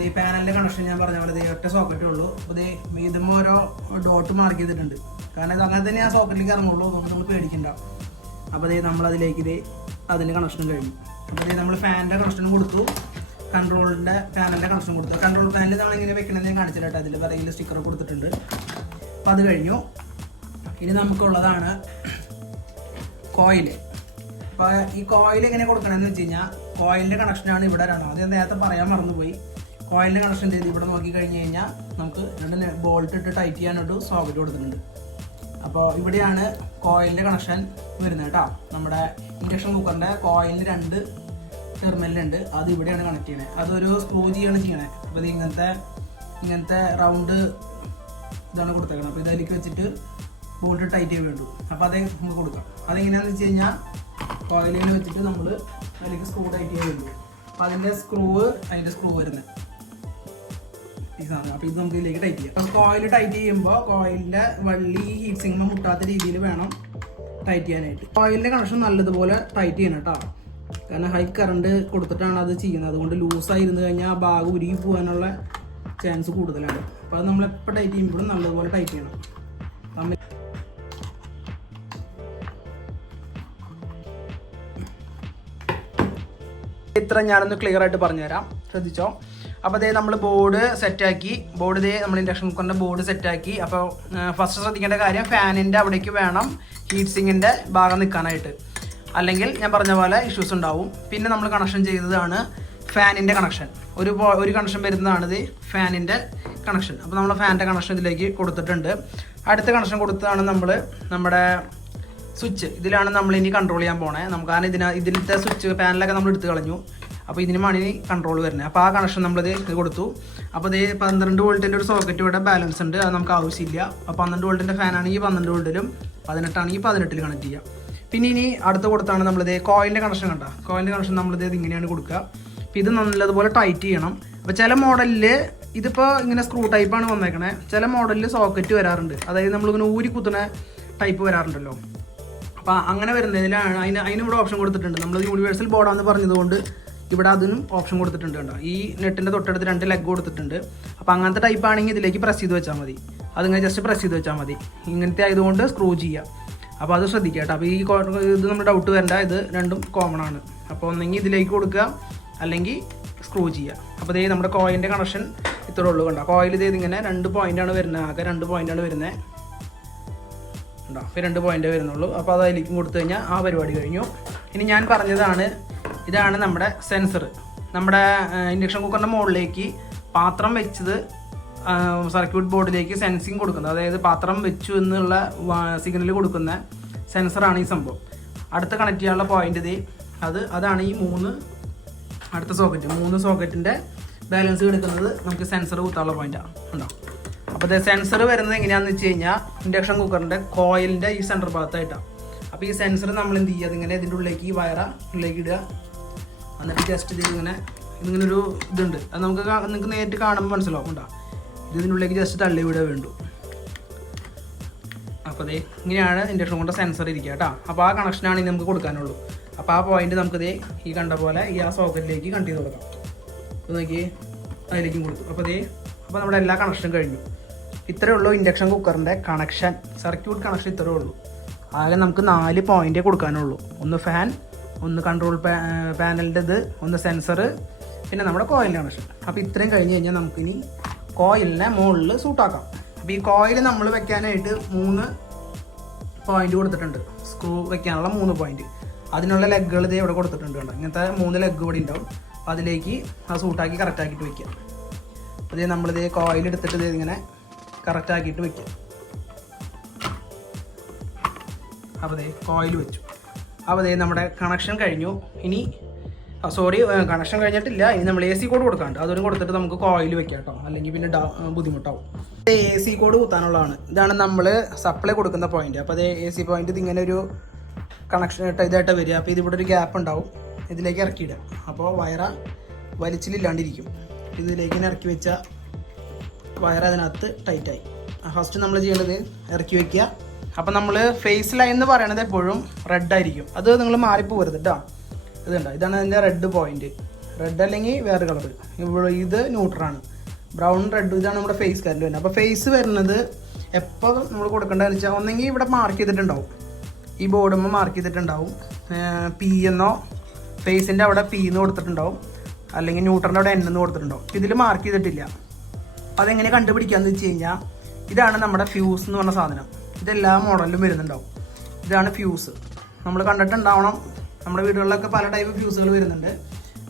ഈ പാനലിൻ്റെ കണക്ഷൻ ഞാൻ പറഞ്ഞ പോലെ ഒറ്റ സോക്കറ്റേ ഉള്ളൂ. അപ്പോൾ ഇതും ഓരോ ഡോട്ട് മാർക്ക് ചെയ്തിട്ടുണ്ട്, കാരണം ഇത് അങ്ങനെ തന്നെ ആ സോക്കറ്റിലേക്ക് ഇറങ്ങുള്ളൂ, അതുകൊണ്ട് നമ്മൾ പേടിക്കണ്ട. അപ്പോൾ നമ്മളതിലേക്ക് അതിൻ്റെ കണക്ഷനും കഴിഞ്ഞു. അപ്പോൾ നമ്മൾ ഫാനിൻ്റെ കണക്ഷനും കൊടുത്തു, പാനലിൻ്റെ കണക്ഷൻ കൊടുത്തു. കൺട്രോൾ പാനൽ നമ്മൾ എങ്ങനെ വെക്കണമെന്ന് കാണിച്ചിട്ട് അതിൽ പിറകിൽ സ്റ്റിക്കർ കൊടുത്തിട്ടുണ്ട്. അപ്പോൾ അത് കഴിഞ്ഞു. ഇനി നമുക്കുള്ളതാണ് കോയിൽ. അപ്പോൾ ഈ കോയിൽ എങ്ങനെ കൊടുക്കണമെന്ന് വെച്ച് കഴിഞ്ഞാൽ, കോയിലിൻ്റെ കണക്ഷനാണ് ഇവിടെ അത് ഞാൻ നേരത്തെ പറയാൻ മറന്നുപോയി. കോയിലിൻ്റെ കണക്ഷൻ ചെയ്ത് ഇവിടെ നോക്കി കഴിഞ്ഞ് കഴിഞ്ഞാൽ നമുക്ക് 2 ബോൾട്ട് ഇട്ട് ടൈറ്റ് ചെയ്യാനൊരു സോക്കറ്റ് കൊടുത്തിട്ടുണ്ട്. അപ്പോൾ ഇവിടെയാണ് കോയിലിൻ്റെ കണക്ഷൻ വരുന്നത് കേട്ടോ. നമ്മുടെ ഇൻഡക്ഷൻ കുക്കറിൻ്റെ കോയിലിന് 2 ടെർമിനലുണ്ട്, അത് ഇവിടെയാണ് കണക്ട് ചെയ്യണത്. അതൊരു സ്ക്രൂ ചെയ്യണത്. അപ്പോൾ ഇങ്ങനത്തെ റൗണ്ട് ഇതാണ് കൊടുത്തേക്കണം. അപ്പോൾ ഇതിലേക്ക് വെച്ചിട്ട് ബോൾട്ട് ടൈറ്റ് ചെയ്യാൻ വേണ്ടു. അപ്പോൾ അതേ നമുക്ക് കൊടുക്കാം. അതെങ്ങനെയാണെന്ന് വെച്ച് കഴിഞ്ഞാൽ, കോയിലിൽ വെച്ചിട്ട് നമ്മൾ അതിലേക്ക് സ്ക്രൂ ടൈറ്റ് ചെയ്യാൻ വേണ്ടു. അപ്പോൾ അതിൻ്റെ സ്ക്രൂ വരുന്നത് ഈ സാധനം. അപ്പോൾ ഇത് നമുക്ക് ഇതിലേക്ക് ടൈറ്റ് ചെയ്യാം. അപ്പോൾ കോയിൽ ടൈറ്റ് ചെയ്യുമ്പോൾ കോയിലിൻ്റെ വള്ളി ഹീറ്റ് സിങ്കിന് മുട്ടാത്ത രീതിയിൽ വേണം ടൈറ്റ് ചെയ്യാനായിട്ട്. കോയിലിൻ്റെ കണക്ഷൻ നല്ലതുപോലെ ടൈറ്റ് ചെയ്യണം കേട്ടോ, കാരണം ഹൈ കറണ്ട് കൊടുത്തിട്ടാണ് അത് ചെയ്യുന്നത്. അതുകൊണ്ട് ലൂസായിരുന്നു കഴിഞ്ഞാൽ ആ ഭാഗം ഉരുകി പോകാനുള്ള ചാൻസ് കൂടുതലാണ്. അപ്പോൾ അത് നമ്മളെപ്പോൾ ടൈറ്റ് ചെയ്യുമ്പോഴും നല്ലതുപോലെ ടൈറ്റ് ചെയ്യണം. ഇത്ര ഞാനൊന്ന് ക്ലിയർ ആയിട്ട് പറഞ്ഞുതരാം, ശ്രദ്ധിച്ചോ. അപ്പോൾ നമ്മൾ ബോർഡ് സെറ്റാക്കി, നമ്മൾ ഇൻഡക്ഷൻ കുക്കറിൻ്റെ ബോർഡ് സെറ്റാക്കി. അപ്പോൾ ഫസ്റ്റ് ശ്രദ്ധിക്കേണ്ട കാര്യം, ഫാനിൻ്റെ അവിടേക്ക് വേണം ഹീറ്റ് സിങ്കിൻ്റെ ഭാഗം നിൽക്കാനായിട്ട്, അല്ലെങ്കിൽ ഞാൻ പറഞ്ഞ പോലെ ഇഷ്യൂസ് ഉണ്ടാവും. പിന്നെ നമ്മൾ കണക്ഷൻ ചെയ്തതാണ് ഫാനിൻ്റെ കണക്ഷൻ. ഒരു കണക്ഷൻ വരുന്നതാണ് ഫാനിൻ്റെ കണക്ഷൻ. അപ്പോൾ നമ്മൾ ഫാനിൻ്റെ കണക്ഷൻ ഇതിലേക്ക് കൊടുത്തിട്ടുണ്ട്. അടുത്ത കണക്ഷൻ കൊടുത്തതാണ് നമ്മുടെ സ്വിച്ച്. ഇതിലാണ് നമ്മൾ ഇനി കൺട്രോൾ ചെയ്യാൻ പോണേ. കാരണം ഇതിലത്തെ സ്വിച്ച് പാനലൊക്കെ നമ്മൾ എടുത്ത് കളഞ്ഞു. അപ്പോൾ ഇതിനുമാണ് ഇനി കൺട്രോൾ വരുന്നത്. അപ്പോൾ ആ കണക്ഷൻ ഇത് കൊടുത്തു. അപ്പോൾ 12 വോൾട്ടിൻ്റെ ഒരു സോക്കറ്റ് ഇവിടെ ബാലൻസ് ഉണ്ട്, അത് നമുക്ക് ആവശ്യമില്ല. അപ്പോൾ 12 വോൾട്ടിൻ്റെ ഫാനാണെങ്കിൽ 12 വോൾട്ടിലും 18 ആണെങ്കിൽ 18ൽ കണക്ട് ചെയ്യാം. പിന്നെ ഇനി അടുത്ത കൊടുത്താണ് കോയിലിൻ്റെ കണക്ഷൻ കണ്ട. കോയിലിൻ്റെ കണക്ഷൻ ഇങ്ങനെയാണ് കൊടുക്കുക. അപ്പോൾ ഇത് നല്ലതുപോലെ ടൈറ്റ് ചെയ്യണം. അപ്പോൾ ചില മോഡലിൽ ഇതിപ്പോൾ ഇങ്ങനെ സ്ക്രൂ ടൈപ്പാണ് വന്നേക്കണേ. ചില മോഡലിൽ സോക്കറ്റ് വരാറുണ്ട്, അതായത് നമ്മളിങ്ങനെ ഊരി കുത്തുന്ന ടൈപ്പ് വരാറുണ്ടല്ലോ. അപ്പോൾ അങ്ങനെ വരുന്നതിലാണ് അതിനിവിടെ ഓപ്ഷൻ കൊടുത്തിട്ടുണ്ട്. നമ്മൾ യൂണിവേഴ്സൽ ബോർഡാണെന്ന് പറഞ്ഞതുകൊണ്ട് ഇവിടെ അതിനും ഓപ്ഷൻ കൊടുത്തിട്ടുണ്ട് കേട്ടോ. ഈ നെറ്റിൻ്റെ തൊട്ടടുത്ത് 2 ലെഗ് കൊടുത്തിട്ടുണ്ട്. അപ്പോൾ അങ്ങനത്തെ ടൈപ്പ് ആണെങ്കിൽ ഇതിലേക്ക് പ്രസ് ചെയ്ത് വെച്ചാൽ മതി. അതിങ്ങനെ ജസ്റ്റ് പ്രസ് ചെയ്ത് വെച്ചാൽ മതി. ഇങ്ങനത്തെ ആയതുകൊണ്ട് സ്ക്രൂ ചെയ്യാം. അപ്പോൾ അത് ശ്രദ്ധിക്കുക കേട്ടോ. അപ്പോൾ ഇത് നമ്മുടെ ഡൗട്ട് വരണ്ട, ഇത് രണ്ടും കോമൺ ആണ്. അപ്പോൾ ഒന്നെങ്കിൽ ഇതിലേക്ക് കൊടുക്കുക അല്ലെങ്കിൽ സ്ക്രൂ ചെയ്യുക. അപ്പോൾ ഇതേ നമ്മുടെ കോയിലിൻ്റെ കണക്ഷൻ ഇത്രേ ഉള്ളൂ കണ്ടോ. കോയിൽ ഇതേ ഇങ്ങനെ 2 പോയിൻ്റാണ് വരുന്നത്, ആകെ 2 പോയിൻ്റാണ് വരുന്നത് ഉണ്ടോ. അപ്പോൾ 2 പോയിൻ്റേ വരുന്നുള്ളൂ. അപ്പോൾ അത് അതിലേക്കും കൊടുത്തു കഴിഞ്ഞാൽ ആ പരിപാടി കഴിഞ്ഞു. ഇനി ഞാൻ പറഞ്ഞതാണ്, ഇതാണ് നമ്മുടെ സെൻസർ. നമ്മുടെ ഇൻഡക്ഷൻ കുക്കറിൻ്റെ മുകളിലേക്ക് പാത്രം വെച്ചത് സർക്യൂട്ട് ബോർഡിലേക്ക് സെൻസിങ് കൊടുക്കുന്നത്, അതായത് പാത്രം വെച്ചു എന്നുള്ള സിഗ്നൽ കൊടുക്കുന്ന സെൻസറാണ് ഈ സംഭവം. അടുത്ത് കണക്ട് ചെയ്യാനുള്ള പോയിന്റ് അതാണ് ഈ 3 അടുത്ത സോക്കറ്റ്. 3 സോക്കറ്റിൻ്റെ ബാലൻസ് എടുക്കുന്നത് നമുക്ക് സെൻസർ കുത്താനുള്ള പോയിന്റാണ് ഉണ്ടോ. അപ്പോൾ ഇത് സെൻസർ വരുന്നത് എങ്ങനെയാണെന്ന് വെച്ച് കഴിഞ്ഞാൽ ഇൻഡക്ഷൻ കുക്കറിൻ്റെ കോയിലിൻ്റെ ഈ സെൻറ്റർ ഭാഗത്തായിട്ടാണ്. അപ്പോൾ ഈ സെൻസർ നമ്മൾ എന്ത് ചെയ്യുക, അതിങ്ങനെ ഇതിൻ്റെ ഉള്ളിലേക്ക് ഈ വയറ ഉള്ളിലേക്ക് ഇടുക. എന്നിട്ട് ജസ്റ്റ് ഇതിങ്ങനെ ഒരു ഇതുണ്ട്, അത് നിങ്ങൾക്ക് നേരിട്ട് കാണുമ്പോൾ മനസ്സിലാവും ഉണ്ടോ. ഇതിൻ്റെ ഉള്ളിലേക്ക് ജസ്റ്റ് തള്ളി വിടുക വേണ്ടു. അപ്പോൾ അതേ ഇങ്ങനെയാണ് ഇൻഡക്ഷൻ കുക്കറിൻ്റെ സെൻസർ ഇരിക്കുക കേട്ടോ. അപ്പോൾ ആ കണക്ഷനാണ് ഇനി നമുക്ക് കൊടുക്കാനുള്ളൂ. അപ്പോൾ ആ പോയിന്റ് നമുക്കിതേ ഈ കണ്ട പോലെ ഈ ആ സോക്കറ്റിലേക്ക് കണക്ട് ചെയ്ത് കൊടുക്കാം. അപ്പോൾ നോക്കി അതിലേക്കും കൊടുക്കും. അപ്പോൾ നമ്മുടെ എല്ലാ കണക്ഷനും കഴിഞ്ഞു. ഇത്രയേ ഉള്ളൂ ഇൻഡക്ഷൻ കുക്കറിൻ്റെ കണക്ഷൻ, സർക്യൂട്ട് കണക്ഷൻ ഇത്രയേ ഉള്ളൂ. ആകെ നമുക്ക് 4 പോയിൻ്റേ കൊടുക്കാനുള്ളൂ. ഒന്ന് ഫാൻ, ഒന്ന് കൺട്രോൾ പാനലിൻ്റെ ഒന്ന് സെൻസർ, പിന്നെ നമ്മുടെ കോയിലിൻ്റെ കണക്ഷൻ. അപ്പോൾ ഇത്രയും കഴിഞ്ഞ് കഴിഞ്ഞാൽ നമുക്കിനി കോയിലിനെ മുകളിൽ സൂട്ടാക്കാം. അപ്പോൾ ഈ കോയിൽ നമ്മൾ വെക്കാനായിട്ട് 3 പോയിൻ്റ് കൊടുത്തിട്ടുണ്ട്, സ്ക്രൂ വെക്കാനുള്ള 3 പോയിൻ്റ്. അതിനുള്ള ലെഗുകൾ ഇതേ ഇവിടെ കൊടുത്തിട്ടുണ്ട് കേട്ടോ. ഇങ്ങനത്തെ 3 ലെഗ് ഇവിടെ ഉണ്ടാവും. അപ്പോൾ അതിലേക്ക് ആ സൂട്ടാക്കി കറക്റ്റാക്കിയിട്ട് വയ്ക്കുക. അപ്പോൾ ഇതേ നമ്മളിതേ കോയിൽ എടുത്തിട്ട് ഇതേ ഇങ്ങനെ കറക്റ്റാക്കിയിട്ട് വയ്ക്കുക. അപ്പോൾ ഇതേ കോയിൽ വെച്ചു. അപ്പോൾ ഇതേ നമ്മുടെ കണക്ഷൻ കഴിഞ്ഞു. ഇനി കണക്ഷൻ കഴിഞ്ഞിട്ടില്ല, ഇനി നമ്മൾ AC കോഡ് കൊടുക്കാണ്ട് അതൊരു കൊടുത്തിട്ട് നമുക്ക് കോയിൽ വെക്കാം കേട്ടോ, അല്ലെങ്കിൽ പിന്നെ ബുദ്ധിമുട്ടാവും. AC കോഡ് കുത്താനുള്ളതാണ്. ഇതാണ് നമ്മൾ സപ്ലൈ കൊടുക്കുന്ന പോയിന്റ്. അപ്പോൾ അതേ AC പോയിന്റ് ഇതിങ്ങനെ ഒരു കണക്ഷൻ ഇതായിട്ട് വരിക. അപ്പോൾ ഇതിവിടെ ഒരു ഗ്യാപ്പ് ഉണ്ടാവും, ഇതിലേക്ക് ഇറക്കിയിടുക. അപ്പോൾ വയറ വലിച്ചിലില്ലാണ്ടിരിക്കും. ഇതിലേക്ക് ഇറക്കി വെച്ചാൽ വയർ അതിനകത്ത് ടൈറ്റായി. ഫസ്റ്റ് നമ്മൾ ചെയ്യേണ്ടത് ഇറക്കി വയ്ക്കുക. അപ്പോൾ നമ്മൾ ഫേസ് ലൈൻ എന്ന് പറയണത് എപ്പോഴും റെഡ് ആയിരിക്കും, അത് നിങ്ങൾ മാറിപ്പോകരുത് കേട്ടോ. ഇതാണ് അതിൻ്റെ റെഡ് പോയിന്റ്, റെഡ് അല്ലെങ്കിൽ വേറെ കളർ. ഇത് ന്യൂട്രലാണ്, ബ്രൗൺ റെഡ്, ഇതാണ് നമ്മുടെ ഫേസ് കറണ്ട് വരുന്നത്. അപ്പോൾ ഫേസ് വരുന്നത് എപ്പോൾ നമ്മൾ കൊടുക്കേണ്ടതെന്ന് വെച്ചാൽ ഒന്നെങ്കിൽ ഇവിടെ മാർക്ക് ചെയ്തിട്ടുണ്ടാവും, ഈ ബോർഡുമ്പോൾ മാർക്ക് ചെയ്തിട്ടുണ്ടാവും P എന്നോ, ഫേസിൻ്റെ അവിടെ P എന്ന് കൊടുത്തിട്ടുണ്ടാവും, അല്ലെങ്കിൽ ന്യൂട്രലിൻ്റെ അവിടെ N എന്ന് കൊടുത്തിട്ടുണ്ടാവും. ഇതിൽ മാർക്ക് ചെയ്തിട്ടില്ല. അതെങ്ങനെ കണ്ടുപിടിക്കാമെന്ന് വെച്ച് കഴിഞ്ഞാൽ ഇതാണ് നമ്മുടെ ഫ്യൂസ് എന്ന് പറഞ്ഞ സാധനം. ഇതെല്ലാ മോഡലിലും വരുന്നുണ്ടാവും. ഇതാണ് ഫ്യൂസ്, നമ്മൾ കണ്ടിട്ടുണ്ടാവണം. നമ്മുടെ വീടുകളിലൊക്കെ പല ടൈപ്പ് ഫ്യൂസുകൾ വരുന്നുണ്ട്.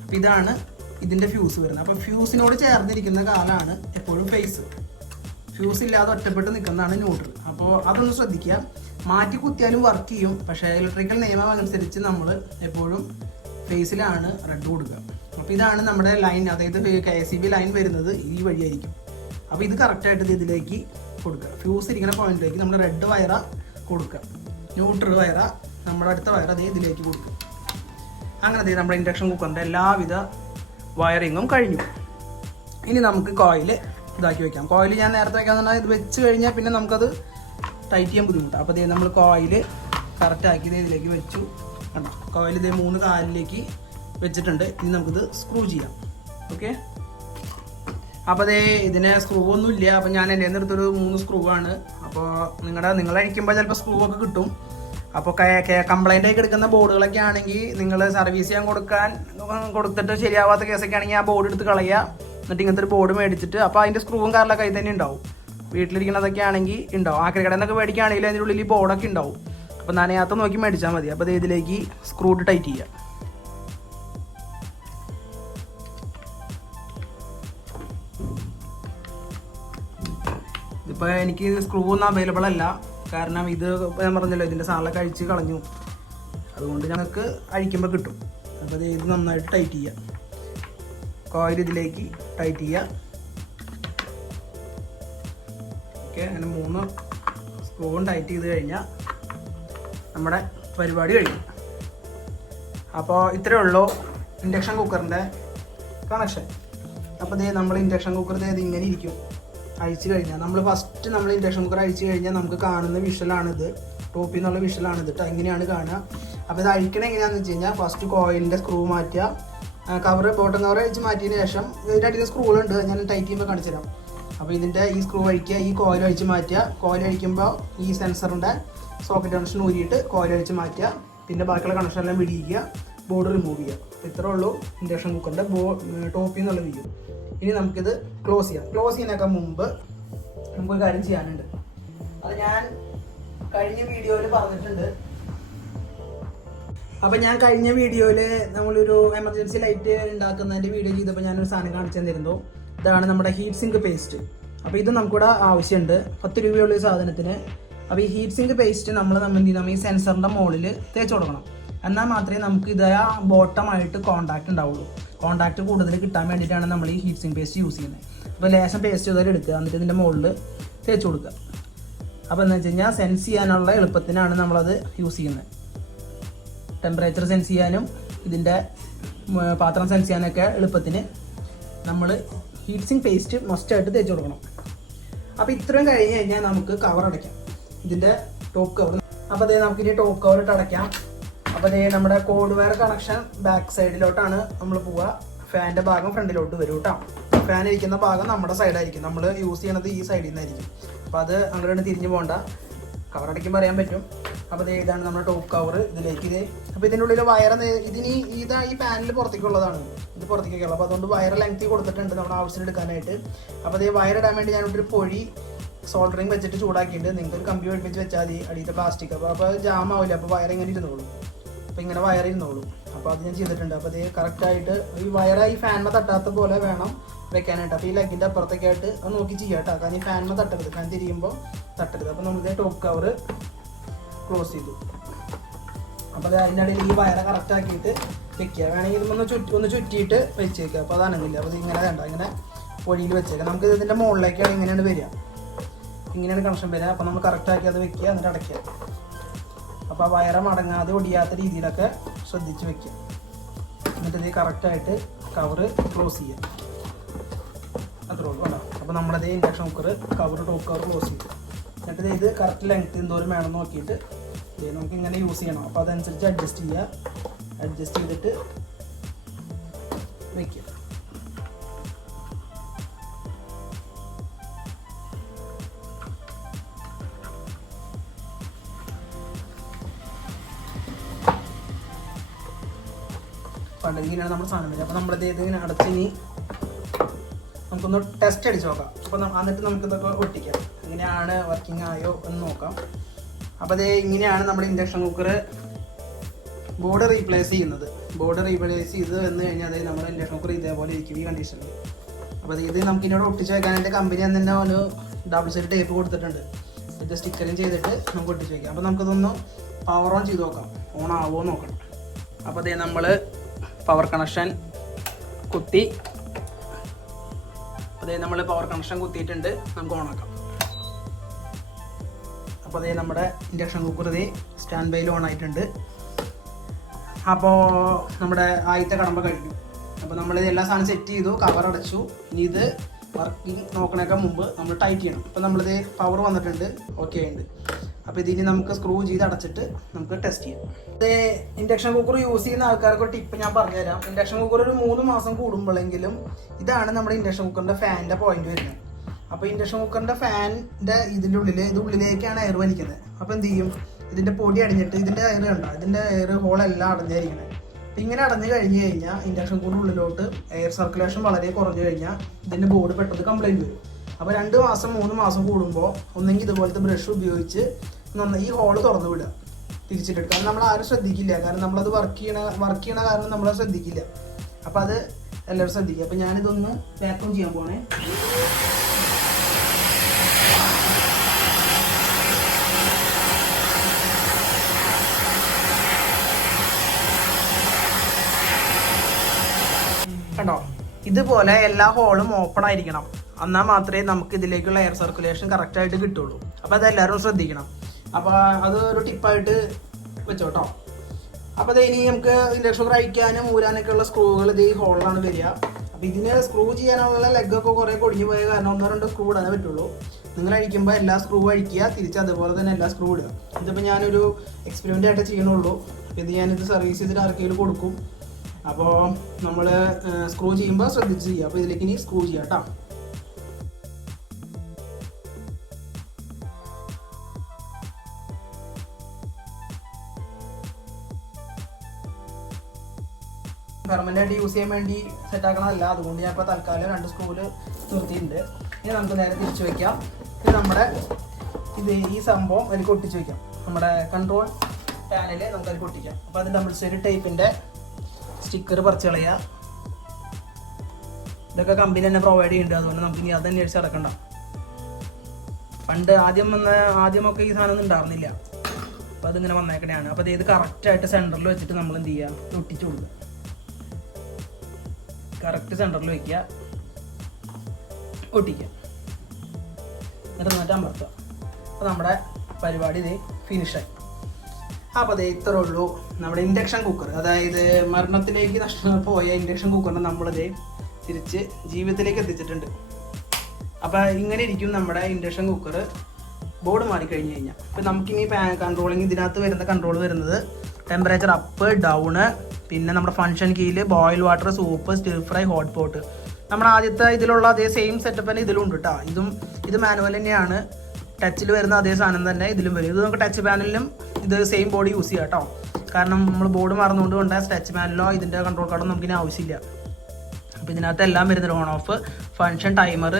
അപ്പോൾ ഇതാണ് ഇതിൻ്റെ ഫ്യൂസ് വരുന്നത്. അപ്പോൾ ഫ്യൂസിനോട് ചേർന്നിരിക്കുന്ന കാലാണ് എപ്പോഴും ഫേസ്. ഫ്യൂസ് ഇല്ലാതെ ഒറ്റപ്പെട്ട് നിൽക്കുന്നതാണ് ന്യൂട്രൽ. അപ്പോൾ അതൊന്ന് ശ്രദ്ധിക്കുക. മാറ്റി കുത്തിയാലും വർക്ക് ചെയ്യും, പക്ഷേ ഇലക്ട്രിക്കൽ നിയമം അനുസരിച്ച് നമ്മൾ എപ്പോഴും ഫേസിലാണ് റെഡ് കൊടുക്കുക. അപ്പോൾ ഇതാണ് നമ്മുടെ ലൈൻ, അതായത് KCB ലൈൻ വരുന്നത് ഈ വഴിയായിരിക്കും. അപ്പോൾ ഇത് കറക്റ്റായിട്ട് ഇതിലേക്ക് കൊടുക്കുക. ഫ്യൂസ് ഇരിക്കുന്ന പോയിന്റിലേക്ക് നമ്മൾ റെഡ് വയറ കൊടുക്കുക, ന്യൂട്രൽ വയറ നമ്മുടെ അടുത്ത വയർ അതേ ഇതിലേക്ക് കൊടുക്കുക. അങ്ങനെ നമ്മുടെ ഇൻഡക്ഷൻ കുക്കറിൻ്റെ എല്ലാവിധ വയറിങ്ങും കഴിഞ്ഞു. ഇനി നമുക്ക് കോയിൽ ഇതാക്കി വെക്കാം. കോയിൽ ഞാൻ നേരത്തെ വെക്കാന്ന് പറഞ്ഞാൽ ഇത് വെച്ച് കഴിഞ്ഞാൽ പിന്നെ നമുക്കത് ടൈറ്റ് ചെയ്യാൻ ബുദ്ധിമുട്ടാണ്. അപ്പോൾ ഇതേ നമ്മൾ കോയിൽ കറക്റ്റാക്കി ഇതിലേക്ക് വെച്ചു. കണ്ടോ, കോയിൽ ഇതേ 3 കാലിലേക്ക് വെച്ചിട്ടുണ്ട്. ഇനി നമുക്കിത് സ്ക്രൂ ചെയ്യാം. ഓക്കെ, അപ്പോൾ അതേ ഇതിന് സ്ക്രൂ ഒന്നും ഇല്ല. അപ്പോൾ ഞാൻ എൻ്റെ അടുത്തൊരു 3 സ്ക്രൂ ആണ്. അപ്പോൾ നിങ്ങൾ അഴിക്കുമ്പോൾ ചിലപ്പോൾ സ്ക്രൂ ഒക്കെ കിട്ടും. അപ്പോൾ കംപ്ലൈൻ്റ് ആയി എടുക്കുന്ന ബോർഡുകളൊക്കെ ആണെങ്കിൽ നിങ്ങൾ സർവീസ് ചെയ്യാൻ കൊടുത്തിട്ട് ശരിയാവാത്ത കേസൊക്കെ ആണെങ്കിൽ ആ ബോർഡ് എടുത്ത് കളയുക. എന്നിട്ട് ഇങ്ങനത്തെ ഒരു ബോർഡ് മേടിച്ചിട്ട്, അപ്പോൾ അതിൻ്റെ സ്ക്രൂവും കാറിലൊക്കെ കയ്യിൽ തന്നെ ഉണ്ടാവും. വീട്ടിലിരിക്കുന്നതൊക്കെ ആണെങ്കിൽ ഉണ്ടാവും. ആക്രി കടയിൽ നിന്നൊക്കെ മേടിക്കുകയാണെങ്കിൽ അതിൻ്റെ ഉള്ളിൽ ഈ ബോർഡൊക്കെ ഉണ്ടാവും. അപ്പോൾ നനയാത്ത നോക്കി മേടിച്ചാൽ മതി. അപ്പോൾ ഇതിലേക്ക് സ്ക്രൂ ടൈറ്റ് ചെയ്യുക. ഇതിപ്പോൾ എനിക്ക് സ്ക്രൂ ഒന്നും അവൈലബിൾ അല്ല, കാരണം ഇത് ഞാൻ പറഞ്ഞല്ലോ ഇതിൻ്റെ സാധനമൊക്കെ അഴിച്ച് കളഞ്ഞു. അതുകൊണ്ട് ഞങ്ങൾക്ക് അഴിക്കുമ്പോൾ കിട്ടും. അപ്പോൾ ഇത് നന്നായിട്ട് ടൈറ്റ് ചെയ്യുക. കോയിൽ ഇതിലേക്ക് ടൈറ്റ് ചെയ്യുക. ഓക്കെ, അങ്ങനെ 3 സ്ക്രൂവും ടൈറ്റ് ചെയ്ത് കഴിഞ്ഞാൽ നമ്മുടെ പരിപാടി കഴിയും. അപ്പോൾ ഇത്രയേ ഉള്ളൂ ഇൻഡക്ഷൻ കുക്കറിൻ്റെ കണക്ഷൻ. അപ്പോൾ നമ്മൾ ഇൻഡക്ഷൻ കുക്കർ ഇങ്ങനെ ഇരിക്കും അഴിച്ചു കഴിഞ്ഞാൽ. നമ്മൾ ഇൻഡക്ഷൻ കുക്കർ അഴിച്ചു കഴിഞ്ഞാൽ നമുക്ക് കാണുന്ന വിഷ്വലാണിത്, ടോപ്പിൽ നിന്നുള്ള വിഷ്വലാണിത് കേട്ടോ. ഇങ്ങനെയാണ് കാണുക. അപ്പോൾ ഇത് അഴിക്കണത് എങ്ങനെയാണെന്ന് വെച്ച് കഴിഞ്ഞാൽ ഫസ്റ്റ് കോയിലിൻ്റെ സ്ക്രൂ മാറ്റുക, ബോട്ടം കവർ അഴിച്ച് മാറ്റിയതിന് ശേഷം ഇതിൻ്റെ അടിയിൽ സ്ക്രൂകളുണ്ട്, ഞാൻ ടൈറ്റ് ചെയ്യുമ്പോൾ കാണിച്ചു തരാം. അപ്പോൾ ഇതിൻ്റെ ഈ സ്ക്രൂ അഴിക്കുക, ഈ കോയിൽ അഴിച്ച് മാറ്റുക. കോയിൽ അഴിക്കുമ്പോൾ ഈ സെൻസറിൻ്റെ സോക്കറ്റ് കണക്ഷൻ ഊരിയിട്ട് കോയിൽ അടിച്ച് മാറ്റുക, പിന്നെ ബാക്കിയുള്ള കണക്ഷൻ എല്ലാം വിടിയിക്കുക, ബോർഡ് റിമൂവ് ചെയ്യുക. അപ്പോൾ ഇത്രേ ഉള്ളൂ ഇൻഡക്ഷൻ കുക്കറിൻ്റെ ടോപ്പിൽ നിന്നുള്ള വീഡിയോ. ഇനി നമുക്കിത് ക്ലോസ് ചെയ്യാം. ക്ലോസ് ചെയ്യാനൊക്കെ മുമ്പ് നമുക്കൊരു കാര്യം ചെയ്യാനുണ്ട്. അത് ഞാൻ കഴിഞ്ഞ വീഡിയോയിൽ പറഞ്ഞിട്ടുണ്ട്. അപ്പം ഞാൻ കഴിഞ്ഞ വീഡിയോയിൽ നമ്മളൊരു എമർജൻസി ലൈറ്റ് ഉണ്ടാക്കുന്നതിൻ്റെ വീഡിയോ ചെയ്തപ്പോൾ ഞാനൊരു സാധനം കാണിച്ചു തന്നിരുന്നു. ഇതാണ് നമ്മുടെ ഹീറ്റ് സിങ്ക് പേസ്റ്റ്. അപ്പോൾ ഇത് നമുക്കിവിടെ ആവശ്യമുണ്ട്. 10 രൂപയുള്ള ഈ സാധനത്തിന്. അപ്പോൾ ഈ ഹീറ്റ് സിങ്ക് പേസ്റ്റ് നമ്മൾ എന്ത് ചെയ്യണം, ഈ സെൻസറിൻ്റെ മുകളിൽ തേച്ച് കൊടുക്കണം. എന്നാൽ മാത്രമേ നമുക്ക് ഇത് ബോട്ടമായിട്ട് കോൺടാക്റ്റ് ഉണ്ടാവുള്ളൂ. കോൺടാക്റ്റ് കൂടുതൽ കിട്ടാൻ വേണ്ടിയിട്ടാണ് നമ്മൾ ഈ ഹീറ്റ് സിങ്ക് പേസ്റ്റ് യൂസ് ചെയ്യുന്നത്. അപ്പോൾ ലേശം പേസ്റ്റ് ചെയ്താൽ എടുക്കുക, എന്നിട്ട് ഇതിൻ്റെ മുകളിൽ തേച്ച് കൊടുക്കുക. അപ്പോൾ എന്ന് വെച്ച് കഴിഞ്ഞാൽ സെൻസ് ചെയ്യാനുള്ള എളുപ്പത്തിനാണ് നമ്മളത് യൂസ് ചെയ്യുന്നത്. ടെമ്പറേച്ചർ സെൻസ് ചെയ്യാനും ഇതിൻ്റെ പാത്രം സെൻസ് ചെയ്യാനൊക്കെ എളുപ്പത്തിന് നമ്മൾ ഹീറ്റ് സിങ്ക് പേസ്റ്റ് മസ്റ്റായിട്ട് തേച്ച് കൊടുക്കണം. അപ്പോൾ ഇത്രയും കഴിഞ്ഞ് കഴിഞ്ഞാൽ നമുക്ക് കവർ അടയ്ക്കാം, ഇതിൻ്റെ ടോപ്പ് കവർ. അപ്പോൾ അതേ നമുക്കിനി ടോപ്പ് കവർ ഇട്ട് അടയ്ക്കാം. അപ്പോൾ അതേ നമ്മുടെ കോഡ് വയർ കണക്ഷൻ ബാക്ക് സൈഡിലോട്ടാണ് നമ്മൾ പോവുക. ഫാനിൻ്റെ ഭാഗം ഫ്രണ്ടിലോട്ട് വരും കേട്ടോ. ഫാൻ ഇരിക്കുന്ന ഭാഗം നമ്മുടെ സൈഡായിരിക്കും, നമ്മൾ യൂസ് ചെയ്യണത് ഈ സൈഡിൽ നിന്നായിരിക്കും. അപ്പോൾ അത് അങ്ങോട്ട് തിരിഞ്ഞ് പോകണ്ട, കവർ അടയ്ക്കുമ്പോൾ അറിയാൻ പറ്റും. അപ്പോൾ ഇതാണ് നമ്മുടെ ടോപ്പ് കവർ. ഇതിലേക്ക് അപ്പോൾ ഇതിൻ്റെ ഉള്ളിൽ വയർ ഇതിന് ഈ പാനൽ പുറത്തേക്കുള്ളതാണ്, ഇത് പുറത്തേക്കുള്ള. അപ്പോൾ അതുകൊണ്ട് വയർ ലെങ്തി കൊടുത്തിട്ടുണ്ട് നമ്മുടെ ആവശ്യത്തിന് എടുക്കാനായിട്ട്. അപ്പോൾ വയർ ഇടാൻ വേണ്ടി ഞാനൊരു പൊഴി സോൾഡറിങ് വെച്ചിട്ട് ചൂടാക്കിയിട്ടുണ്ട്. നിങ്ങൾക്ക് ഒരു കമ്പി വെച്ച് വെച്ചാൽ മതി, അടിയത്തെ പ്ലാസ്റ്റിക്. അപ്പോൾ ജാം ആവില്ല, അപ്പോൾ വയർ ഇങ്ങനെ ഇരുന്നോളൂ. അപ്പോൾ ഇങ്ങനെ വയർ ഇരുന്നോളൂ. അപ്പോൾ അത് ഞാൻ ചെയ്തിട്ടുണ്ട്. അപ്പോൾ കറക്റ്റായിട്ട് ഈ വയർ ഈ ഫാനിനെ തട്ടാത്ത പോലെ വേണം വെക്കാനായിട്ട്. അപ്പോൾ ഈ ലെഗിൻ്റെ അപ്പുറത്തൊക്കെ ആയിട്ട് അത് നോക്കി ചെയ്യാം കേട്ടോ, കാരണം ഈ ഫാനിനെ തട്ടരുത്, ഫാൻ തിരിയുമ്പോൾ തട്ടരുത്. അപ്പോൾ നമ്മളിത് ടോപ്പ് കവർ ക്ലോസ് ചെയ്തു. അപ്പോൾ അതിൻ്റെ ഇടയിൽ ഈ വയറ് കറക്റ്റ് ആക്കിയിട്ട് വെക്കുക. വേണമെങ്കിൽ ഒന്ന് ചുറ്റിയിട്ട് വെച്ചേക്കുക. അപ്പോൾ അതാണെന്നില്ല. അപ്പോൾ ഇങ്ങനെ വേണ്ട, ഇങ്ങനെ പൊടിയിൽ വെച്ചേക്കാം. നമുക്ക് ഇതിൻ്റെ മുകളിലേക്കാണ് ഇങ്ങനെയാണ് വരിക, ഇങ്ങനെയാണ് കണക്ഷൻ വരിക. അപ്പോൾ നമ്മൾ കറക്റ്റാക്കി അത് വെക്കുക, എന്നിട്ട് അടയ്ക്കുക. അപ്പോൾ ആ വയറ് മടങ്ങാതെ ഒടിയാത്ത രീതിയിലൊക്കെ ശ്രദ്ധിച്ച് വെക്കുക. എന്നിട്ട് ഇത് കറക്റ്റായിട്ട് കവറ് ക്ലോസ് ചെയ്യുക. അത്രേ ഉള്ളൂ കേട്ടോ. അപ്പോൾ നമ്മളത് induction cooker top cover close ചെയ്തു. എന്നിട്ട് ഇത് കറക്റ്റ് ലെങ്ത് എന്തോരം വേണം നോക്കിയിട്ട് നമുക്ക് ഇങ്ങനെ യൂസ് ചെയ്യണം. അപ്പോൾ അതനുസരിച്ച് അഡ്ജസ്റ്റ് ചെയ്യുക. അഡ്ജസ്റ്റ് ചെയ്തിട്ട് വയ്ക്കുക. അപ്പോൾ ഇങ്ങനെയാണ് നമ്മുടെ സാധനം വരിക. അപ്പോൾ നമ്മളത് ഇങ്ങനെ അടച്ചിനി നമുക്കൊന്ന് ടെസ്റ്റ് അടിച്ച് നോക്കാം. അപ്പോൾ എന്നിട്ട് നമുക്കിതൊക്കെ ഒട്ടിക്കാം, എങ്ങനെയാണ് വർക്കിംഗ് ആയോ എന്ന് നോക്കാം. അപ്പോൾ ഇങ്ങനെയാണ് നമ്മുടെ ഇൻഡക്ഷൻ കുക്കർ ബോർഡ് റീപ്ലേസ് ചെയ്യുന്നത്. ബോർഡ് റീപ്ലേസ് ചെയ്ത് വന്നു കഴിഞ്ഞാൽ നമ്മുടെ ഇൻഡക്ഷൻ കുക്കർ ഇതേപോലെ ഇരിക്കും ഈ കണ്ടീഷനിൽ. അപ്പോൾ ഇത് നമുക്ക് ഇതിനോട് ഒട്ടിച്ച് വെക്കാനായിട്ട് കമ്പനി തന്നെ ഒരു ഡബിൾ സൈഡ് ടേപ്പ് കൊടുത്തിട്ടുണ്ട്. ഇത് സ്റ്റിക്കറിങ് ചെയ്തിട്ട് നമുക്ക് ഒട്ടിച്ച് വയ്ക്കാം. അപ്പോൾ നമുക്കിതൊന്ന് പവർ ഓൺ ചെയ്ത് നോക്കാം, ഓൺ ആവുമോ നോക്കണം. അപ്പോൾ നമ്മൾ പവർ കണക്ഷൻ കുത്തി, നമ്മൾ പവർ കണക്ഷൻ കുത്തിയിട്ടുണ്ട്. നമുക്ക് ഓണാക്കാം. അപ്പോൾ നമ്മുടെ ഇൻഡക്ഷൻ കുക്കർ സ്റ്റാൻഡ് ബൈയിൽ ഓൺ ആയിട്ടുണ്ട്. അപ്പോൾ നമ്മുടെ ആദ്യത്തെ കടമ്പ കഴിഞ്ഞു. അപ്പോൾ നമ്മൾ എല്ലാ സാധനം സെറ്റ് ചെയ്തു, കവർ അടച്ചു. ഇനി ഇത് വർക്കിംഗ് നോക്കണേക്കാൾ മുമ്പ് നമ്മൾ ടൈറ്റ് ചെയ്യണം. അപ്പോൾ നമ്മളിത് പവർ വന്നിട്ടുണ്ട്, ഓക്കെ ഉണ്ട്. അപ്പോൾ ഇതിന് നമുക്ക് സ്ക്രൂ ചെയ്ത് അടച്ചിട്ട് നമുക്ക് ടെസ്റ്റ് ചെയ്യാം. ഇൻഡക്ഷൻ കുക്കർ യൂസ് ചെയ്യുന്ന ആൾക്കാർക്ക് ഒരു ടിപ്പ് ഞാൻ പറഞ്ഞുതരാം. ഇൻഡക്ഷൻ കുക്കർ ഒരു 3 മാസം കൂടുമ്പോഴെങ്കിലും ഇതാണ് നമ്മുടെ ഇൻഡക്ഷൻ കുക്കറിൻ്റെ ഫാനിൻ്റെ പോയിന്റ് വരുന്നത്. അപ്പോൾ ഇൻഡക്ഷൻ കുക്കറിൻ്റെ ഫാനിൻ്റെ ഉള്ളിലേക്കാണ് എയർ വലിക്കുന്നത്. അപ്പോൾ എന്ത് ചെയ്യും, ഇതിൻ്റെ പൊടി അടിഞ്ഞിട്ട് ഇതിൻ്റെ എയർ കണ്ടോ, ഇതിൻ്റെ എയർ ഹോളെല്ലാം അടഞ്ഞായിരിക്കണേ. അപ്പോൾ ഇങ്ങനെ അടഞ്ഞു കഴിഞ്ഞ് കഴിഞ്ഞാൽ ഇൻഡക്ഷൻ കുക്കറിൻ്റെ ഉള്ളിലോട്ട് എയർ സർക്കുലേഷൻ വളരെ കുറഞ്ഞു കഴിഞ്ഞാൽ ഇതിൻ്റെ ബോർഡ് പെട്ടെന്ന് കംപ്ലൈൻറ്റ് വരും. അപ്പോൾ 2 മാസം 3 മാസം കൂടുമ്പോൾ ഒന്നെങ്കിൽ ഇതുപോലത്തെ ബ്രഷ് ഉപയോഗിച്ച് ഈ ഹോള് തുറന്നു വിടുക, തിരിച്ചിട്ട്. കാരണം നമ്മൾ ആരും ശ്രദ്ധിക്കില്ല, കാരണം നമ്മളത് വർക്ക് ചെയ്യണ കാരണം നമ്മളത് ശ്രദ്ധിക്കില്ല. അപ്പോൾ അത് എല്ലാവരും ശ്രദ്ധിക്കുക. അപ്പോൾ ഞാനിതൊന്ന് വാക്യൂം ചെയ്യാൻ പോണേ. കണ്ടോ, ഇതുപോലെ എല്ലാ ഹോളും ഓപ്പൺ ആയിരിക്കണം, എന്നാൽ മാത്രമേ നമുക്ക് ഇതിലേക്കുള്ള എയർ സർക്കുലേഷൻ കറക്റ്റായിട്ട് കിട്ടുള്ളൂ. അപ്പോൾ അതെല്ലാവരും ശ്രദ്ധിക്കണം. അപ്പോൾ അത് ഒരു ടിപ്പായിട്ട് വെച്ചോട്ടോ. അപ്പോൾ ഇനി നമുക്ക് ഇൻഡക്ഷൻ കുക്കർ അഴിക്കാനും ഊരാനൊക്കെ ഉള്ള സ്ക്രൂകൾ ഈ ഹോളിലാണ് വരിക. അപ്പോൾ ഇതിന് സ്ക്രൂ ചെയ്യാനുള്ള ലെഗൊക്കെ കുറേ കൊടിഞ്ഞു പോയ കാരണം 1-2 സ്ക്രൂ ഇടാനേ പറ്റുള്ളൂ. നിങ്ങൾ അഴിക്കുമ്പോൾ എല്ലാ സ്ക്രൂ അഴിക്കുക, തിരിച്ച് അതുപോലെ തന്നെ എല്ലാ സ്ക്രൂ ഇടുക. ഇതിപ്പോൾ ഞാനൊരു എക്സ്പെരിമെൻ്റ് ആയിട്ട് ചെയ്യണുള്ളൂ. ഇത് ഞാനിത് സർവീസ് ചെയ്തിട്ട് ആർക്കെങ്കിലും കൊടുക്കും. അപ്പോൾ നമ്മൾ സ്ക്രൂ ചെയ്യുമ്പോൾ ശ്രദ്ധിച്ച് ചെയ്യുക. അപ്പോൾ ഇതിലേക്ക് ഇനി സ്ക്രൂ ചെയ്യാം കേട്ടോ. പെർമനന്റ് ആയിട്ട് യൂസ് ചെയ്യാൻ വേണ്ടി സെറ്റ് ആക്കണമല്ല. അതുകൊണ്ട് ഞാൻ ഇപ്പോൾ തൽക്കാലം 2 സ്ക്രൂല് നിർത്തിയിട്ടുണ്ട്. ഇനി നമുക്ക് നേരെ തിരിച്ചു വയ്ക്കാം. ഇത് നമ്മുടെ ഈ സംഭവം അതിലേക്ക് ഒട്ടിച്ച് വയ്ക്കാം. നമ്മുടെ കൺട്രോൾ പാനല് നമുക്ക് അതിലേക്ക് ഒട്ടിക്കാം. അപ്പോൾ അത് ഡബിൾ സൈഡ് ടൈപ്പിൻ്റെ സ്റ്റിക്കർ പറിച്ച് കളയുക. ഇതൊക്കെ കമ്പനി തന്നെ പ്രൊവൈഡ് ചെയ്യുന്നുണ്ട്. അതുകൊണ്ട് നമുക്ക് ഇനി അത് തന്നെ അടിച്ച് നടക്കണ്ട. പണ്ട് ആദ്യമൊക്കെ ഈ സാധനം ഒന്നും ഉണ്ടായിരുന്നില്ല. അപ്പോൾ അതിങ്ങനെ വന്നേക്കണെയാണ്. അപ്പോൾ ഇത് കറക്റ്റായിട്ട് സെൻറ്ററിൽ വെച്ചിട്ട് നമ്മൾ എന്ത് ചെയ്യുക, ഒട്ടിച്ചു കൊടുക്കുക. കറക്റ്റ് സെൻറ്ററിൽ വയ്ക്കുക, ഒട്ടിക്കുക, എന്നിട്ട് അമർത്തുക. അപ്പോൾ നമ്മുടെ പരിപാടി ഇത് ഫിനിഷായി. അപ്പോൾ അതേ ഇത്രേ ഉള്ളൂ നമ്മുടെ ഇൻഡക്ഷൻ കുക്കർ. അതായത് മരണത്തിലേക്ക് പോയ ഇൻഡക്ഷൻ കുക്കറിനെ നമ്മളിത് തിരിച്ച് ജീവിതത്തിലേക്ക് എത്തിച്ചിട്ടുണ്ട്. അപ്പോൾ ഇങ്ങനെ ഇരിക്കും നമ്മുടെ ഇൻഡക്ഷൻ കുക്കർ ബോർഡ് മാറിക്കഴിഞ്ഞ് കഴിഞ്ഞാൽ. അപ്പോൾ നമുക്കിനി കൺട്രോളിങ് ഇതിനകത്ത് വരുന്ന കൺട്രോൾ വരുന്നത് ടെമ്പറേച്ചർ അപ്പ് ഡൗണ്, പിന്നെ നമ്മുടെ ഫങ്ഷൻ കീല്, boil water, soup, stir fry, hot pot. നമ്മുടെ ആദ്യത്തെ ഇതിലുള്ള അതേ സെയിം സെറ്റപ്പ് തന്നെ ഇതിലും ഉണ്ട് കേട്ടോ. ഇത് മാനുവൽ തന്നെയാണ്. ടച്ചിൽ വരുന്ന അതേ സാധനം തന്നെ ഇതിലും വരും. ഇത് നമുക്ക് ടച്ച് പാനലിലും ഇത് സെയിം ബോർഡ് യൂസ് ചെയ്യാം കേട്ടോ. കാരണം നമ്മൾ ബോർഡ് മറന്നുകൊണ്ട് കൊണ്ട് ടച്ച് പാനലോ ഇതിൻ്റെ കൺട്രോൾ കാർഡോ നമുക്കിനി ആവശ്യമില്ല. അപ്പോൾ ഇതിനകത്ത് എല്ലാം വരുന്നുണ്ട്. ഓൺ ഓഫ്, ഫങ്ഷൻ, ടൈമർ,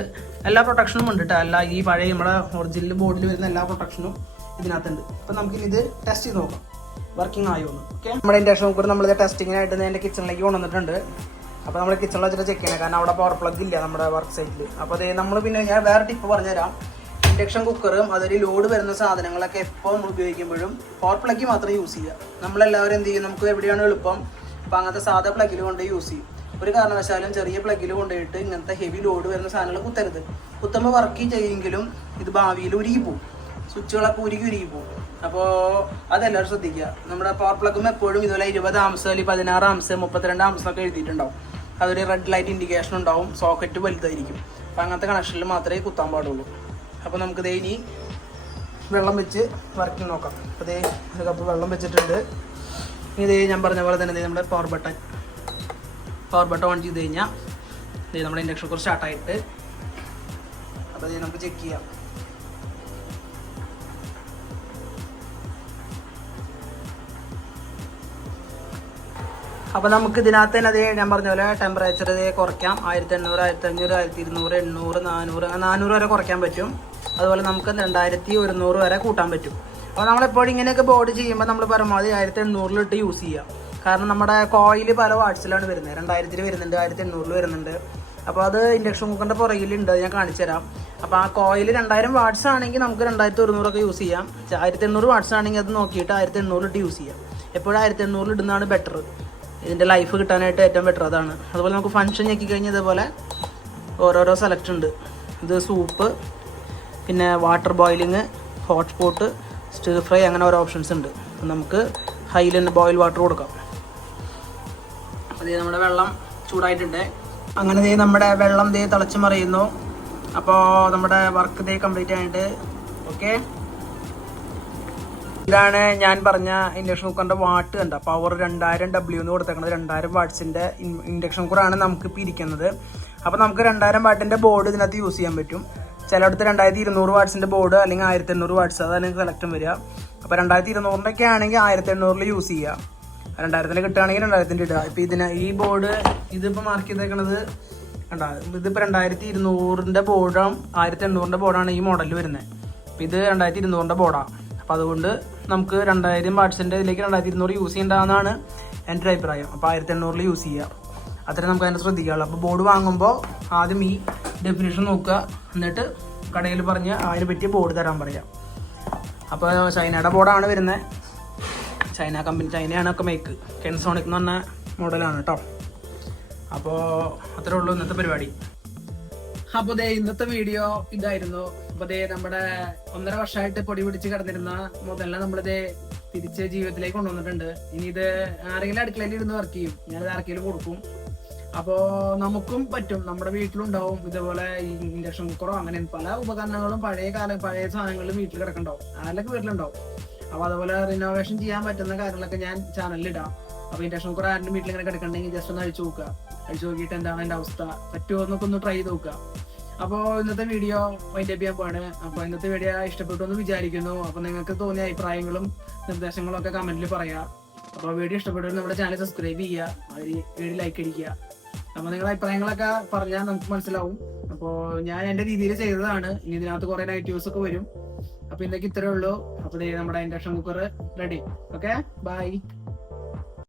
എല്ലാ പ്രൊട്ടക്ഷനും ഉണ്ട് കേട്ടോ. എല്ലാ ഈ പഴയ നമ്മുടെ ഒറിജിനൽ ബോർഡിൽ വരുന്ന എല്ലാ പ്രൊട്ടക്ഷനും ഇതിനകത്തുണ്ട്. അപ്പോൾ നമുക്കിനി ഇത് ടെസ്റ്റ് ചെയ്ത് നോക്കാം വർക്കിംഗ് ആയോ എന്ന്. ഓക്കെ, നമ്മുടെ ഇൻഡക്ഷൻ കുക്കർ നമ്മളിത് ടെസ്റ്റിങ്ങിനായിട്ട് എൻ്റെ കിച്ചണിലേക്ക് കൊണ്ടുവന്നിട്ടുണ്ട്. അപ്പോൾ നമ്മൾ കിച്ചണിൽ വെച്ചിട്ട് ചെക്ക് ചെയ്യണം. കാരണം അവിടെ പവർ പ്ലഗ് ഇല്ല നമ്മുടെ വർക്ക് സൈറ്റിൽ. അപ്പോൾ അതേ നമ്മൾ പിന്നെ ഞാൻ വേറെ ടിപ്പ് പറഞ്ഞുതരാം. ഇൻഡക്ഷൻ കുക്കറും അതിൽ ലോഡ് വരുന്ന സാധനങ്ങളൊക്കെ എപ്പോൾ നമ്മൾ ഉപയോഗിക്കുമ്പോഴും പവർ പ്ലഗ് മാത്രം യൂസ് ചെയ്യുക. നമ്മളെല്ലാവരും എന്ത് ചെയ്യും, നമുക്ക് എവിടെയാണ് എളുപ്പം അപ്പോൾ അങ്ങനത്തെ സാധാ പ്ലഗിൽ കൊണ്ട് യൂസ് ചെയ്യും. ഒരു കാരണവശാലും ചെറിയ പ്ലഗിൽ കൊണ്ടുപോയിട്ട് ഇങ്ങനത്തെ ഹെവി ലോഡ് വരുന്ന സാധനങ്ങൾ കുത്തരുത്. കുത്തുമ്പോൾ വർക്ക് ചെയ്യുമെങ്കിലും ഇത് ഭാവിയിൽ ഉരുകി പോകും. സ്വിച്ചുകളൊക്കെ ഉരുകി പോകും. അപ്പോൾ അതെല്ലാവരും ശ്രദ്ധിക്കുക. നമ്മുടെ പവർ പ്ലഗും എപ്പോഴും ഇതുപോലെ 20 ആംസ് അല്ലെങ്കിൽ 16 ആംസ് 32 ആംസ് ഒക്കെ എഴുതിയിട്ടുണ്ടാവും. അതൊരു റെഡ് ലൈറ്റ് ഇൻഡിക്കേഷൻ ഉണ്ടാവും. സോക്കറ്റ് വലുതായിരിക്കും. അപ്പോൾ അങ്ങനത്തെ കണക്ഷനിൽ മാത്രമേ കുത്താൻ പാടുള്ളൂ. അപ്പോൾ നമുക്കിത് ഇനി വെള്ളം വെച്ച് വർക്കിംഗ് നോക്കാം. അപ്പോൾ ഇതേ ഒരു കപ്പ് വെള്ളം വെച്ചിട്ടുണ്ട്. ഇത് ഞാൻ പറഞ്ഞ പോലെ തന്നെ നമ്മുടെ പവർ ബട്ടൺ ഓൺ ചെയ്ത് കഴിഞ്ഞാൽ ഇത് നമ്മുടെ ഇൻഡക്ഷൻ കുക്കർ സ്റ്റാർട്ടായിട്ട്. അപ്പോൾ ഇത് നമുക്ക് ചെക്ക് ചെയ്യാം. അപ്പോൾ നമുക്ക് ഇതിനകത്ത് തന്നെ അതേ ഞാൻ പറഞ്ഞ പോലെ ടെമ്പറേച്ചർ ഇതേ കുറയ്ക്കാം. 1800, 1500, 1200, 800, 400 വരെ കുറയ്ക്കാൻ പറ്റും. അതുപോലെ നമുക്ക് 2100 വരെ കൂട്ടാൻ പറ്റും. അപ്പോൾ നമ്മളെപ്പോഴും ഇങ്ങനെയൊക്കെ ബോർഡ് ചെയ്യുമ്പോൾ നമ്മൾ പരമാവധി 1800 യൂസ് ചെയ്യുക. കാരണം നമ്മുടെ കോയിൽ പല വാട്ട്സിലാണ് വരുന്നത്. 2000 വരുന്നുണ്ട്, 1800 വരുന്നുണ്ട്. അപ്പോൾ അത് ഇൻഡക്ഷൻ കുക്കറിൻ്റെ പുറകിലുണ്ട്, അത് ഞാൻ കാണിച്ചു തരാം. അപ്പോൾ ആ കോയിൽ 2000 വാട്ട്സ് ആണെങ്കിൽ നമുക്ക് 2100 യൂസ് ചെയ്യാം. 1800 വാട്ട്സ് ആണെങ്കിൽ അത് നോക്കിയിട്ട് 1800 യൂസ് ചെയ്യാം. എപ്പോഴും 1800 ഇടുന്നതാണ് ബെറ്റർ. ഇതിൻ്റെ ലൈഫ് കിട്ടാനായിട്ട് ഏറ്റവും ബെറ്റർ അതാണ്. അതുപോലെ നമുക്ക് ഫങ്ഷൻ ഞെക്കി കഴിഞ്ഞാൽ ഇതേപോലെ ഓരോരോ സെലക്ട് ഉണ്ട്. ഇത് സൂപ്പ്, പിന്നെ water boiling, hot pot, stir fry, അങ്ങനെ ഓരോ ഓപ്ഷൻസ് ഉണ്ട്. നമുക്ക് ഹൈയിൽ തന്നെ ബോയിൽ വാട്ടർ കൊടുക്കാം. അതേ നമ്മുടെ വെള്ളം ചൂടായിട്ടുണ്ട്. അങ്ങനെ നമ്മുടെ വെള്ളം തിളച്ച് മറിയുന്നു. അപ്പോൾ നമ്മുടെ വർക്ക് കംപ്ലീറ്റ് ആയിട്ട്. ഓക്കെ, ഇതാണ് ഞാൻ പറഞ്ഞ ഇൻഡക്ഷൻ കുക്കറിൻ്റെ വാട്ട്. കണ്ട പവർ 2000 W എന്ന് കൊടുത്തേക്കുന്നത്. 2000 വാട്ട്സിൻ്റെ ഇൻഡക്ഷൻ കുക്കറാണ് നമുക്കിപ്പോൾ ഇരിക്കുന്നത്. അപ്പോൾ നമുക്ക് 2000 വാട്ടിൻ്റെ ബോർഡ് ഇതിനകത്ത് യൂസ് ചെയ്യാൻ പറ്റും. ചിലയിടത്ത് 2200 വാട്ട്സിൻ്റെ ബോർഡ് അല്ലെങ്കിൽ 1800 വാട്ട്സ്, അതാണ് സെലക്ടും വരിക. അപ്പോൾ 2200 ആണെങ്കിൽ 1800 യൂസ് ചെയ്യുക. 2000 കിട്ടുകയാണെങ്കിൽ 2000 ഇടുക. ഇപ്പോൾ ഈ ബോർഡ് ഇതിപ്പോൾ മാർക്ക് ചെയ്തേക്കണത് കണ്ടാ, ഇതിപ്പോൾ 2200 ബോർഡും 1800 ബോർഡാണ് ഈ മോഡലിൽ വരുന്നത്. അപ്പോൾ ഇത് 2200 ബോർഡാണ്. അപ്പോൾ അതുകൊണ്ട് നമുക്ക് 2000 വാട്ട്സിൻ്റെ ഇതിലേക്ക് 2200 യൂസ് ചെയ്യേണ്ടതെന്നാണ് എൻ്റെ ഒരു അഭിപ്രായം. അപ്പോൾ 1800 യൂസ് ചെയ്യുക. അത്രയും നമുക്ക് അതിനെ ശ്രദ്ധിക്കാനുള്ളൂ. അപ്പോൾ ബോർഡ് വാങ്ങുമ്പോൾ ആദ്യം ഈ ഡെഫിനേഷൻ നോക്കുക, എന്നിട്ട് കടയിൽ പറഞ്ഞ് അതിന് പറ്റിയ ബോർഡ് തരാൻ പറയാം. അപ്പോൾ ചൈനയുടെ ബോർഡാണ് വരുന്നത്. ചൈന കമ്പനി, ചൈനയാണ് ഒക്കെ മേക്ക്. കെൻസോണിക് എന്ന് പറഞ്ഞ മോഡലാണ് കേട്ടോ. അപ്പോൾ അത്രേ ഉള്ളൂ ഇന്നത്തെ പരിപാടി. അപ്പോൾ ഇന്നത്തെ വീഡിയോ ഇതായിരുന്നു. അപ്പോൾ നമ്മുടെ 1.5 വർഷമായിട്ട് പൊടി പിടിച്ച് കിടന്നിരുന്ന മുതലിനെ നമ്മളിത് തിരിച്ച് ജീവിതത്തിലേക്ക് കൊണ്ടുവന്നിട്ടുണ്ട്. ഇനി ഇത് ആരെങ്കിലും അടുക്കളയിൽ ഇരുന്ന് വർക്ക് ചെയ്യും, ഞാനിത് ആർക്കെങ്കിലും കൊടുക്കും. അപ്പോൾ നമുക്കും പറ്റും, നമ്മുടെ വീട്ടിലുണ്ടാവും ഇതേപോലെ ഇൻഡക്ഷൻ കുക്കറോ അങ്ങനെ പല ഉപകരണങ്ങളും പഴയ സാധനങ്ങളും വീട്ടിൽ കിടക്കുന്നുണ്ടാവും. ആരിലൊക്കെ വീട്ടിലുണ്ടാവും. അപ്പോൾ അതുപോലെ റിനോവേഷൻ ചെയ്യാൻ പറ്റുന്ന കാര്യങ്ങളൊക്കെ ഞാൻ ചാനലിൽ ഇടാം. അപ്പോൾ ഇൻഡക്ഷൻ കുക്കർ ആരുടെ വീട്ടിൽ ഇങ്ങനെ കിടക്കണമെങ്കിൽ ജസ്റ്റ് ഒന്ന് അഴിച്ചു നോക്കിയിട്ട് എന്താണ് എൻ്റെ അവസ്ഥ, പറ്റുമോ എന്നൊക്കെ ഒന്ന് ട്രൈ ചെയ്ത് നോക്കുക. അപ്പോൾ ഇന്നത്തെ വീഡിയോ വൈൻഡ് അപ്പ് ചെയ്യാൻ പോവാണ്. അപ്പോൾ ഇന്നത്തെ വീഡിയോ ഇഷ്ടപ്പെട്ടു എന്ന് വിചാരിക്കുന്നു. അപ്പോൾ നിങ്ങൾക്ക് തോന്നിയ അഭിപ്രായങ്ങളും നിർദ്ദേശങ്ങളും ഒക്കെ കമന്റിൽ പറയാം. അപ്പോൾ വീഡിയോ ഇഷ്ടപ്പെട്ടവർ നമ്മുടെ ചാനൽ സബ്സ്ക്രൈബ് ചെയ്യുക, വീഡിയോ ലൈക്ക് അടിക്കുക. അപ്പോൾ നിങ്ങളുടെ അഭിപ്രായങ്ങളൊക്കെ പറഞ്ഞാൽ നമുക്ക് മനസ്സിലാവും. അപ്പോൾ ഞാൻ എൻ്റെ രീതിയിൽ ചെയ്തതാണ്. ഇനി ഇതിനകത്ത് കുറേ നെഗറ്റീവ്സ് ഒക്കെ വരും. അപ്പോൾ ഇന്നേക്ക് ഇത്രയേ ഉള്ളൂ. അപ്പോൾ നമ്മുടെ induction cooker ready. Okay, by.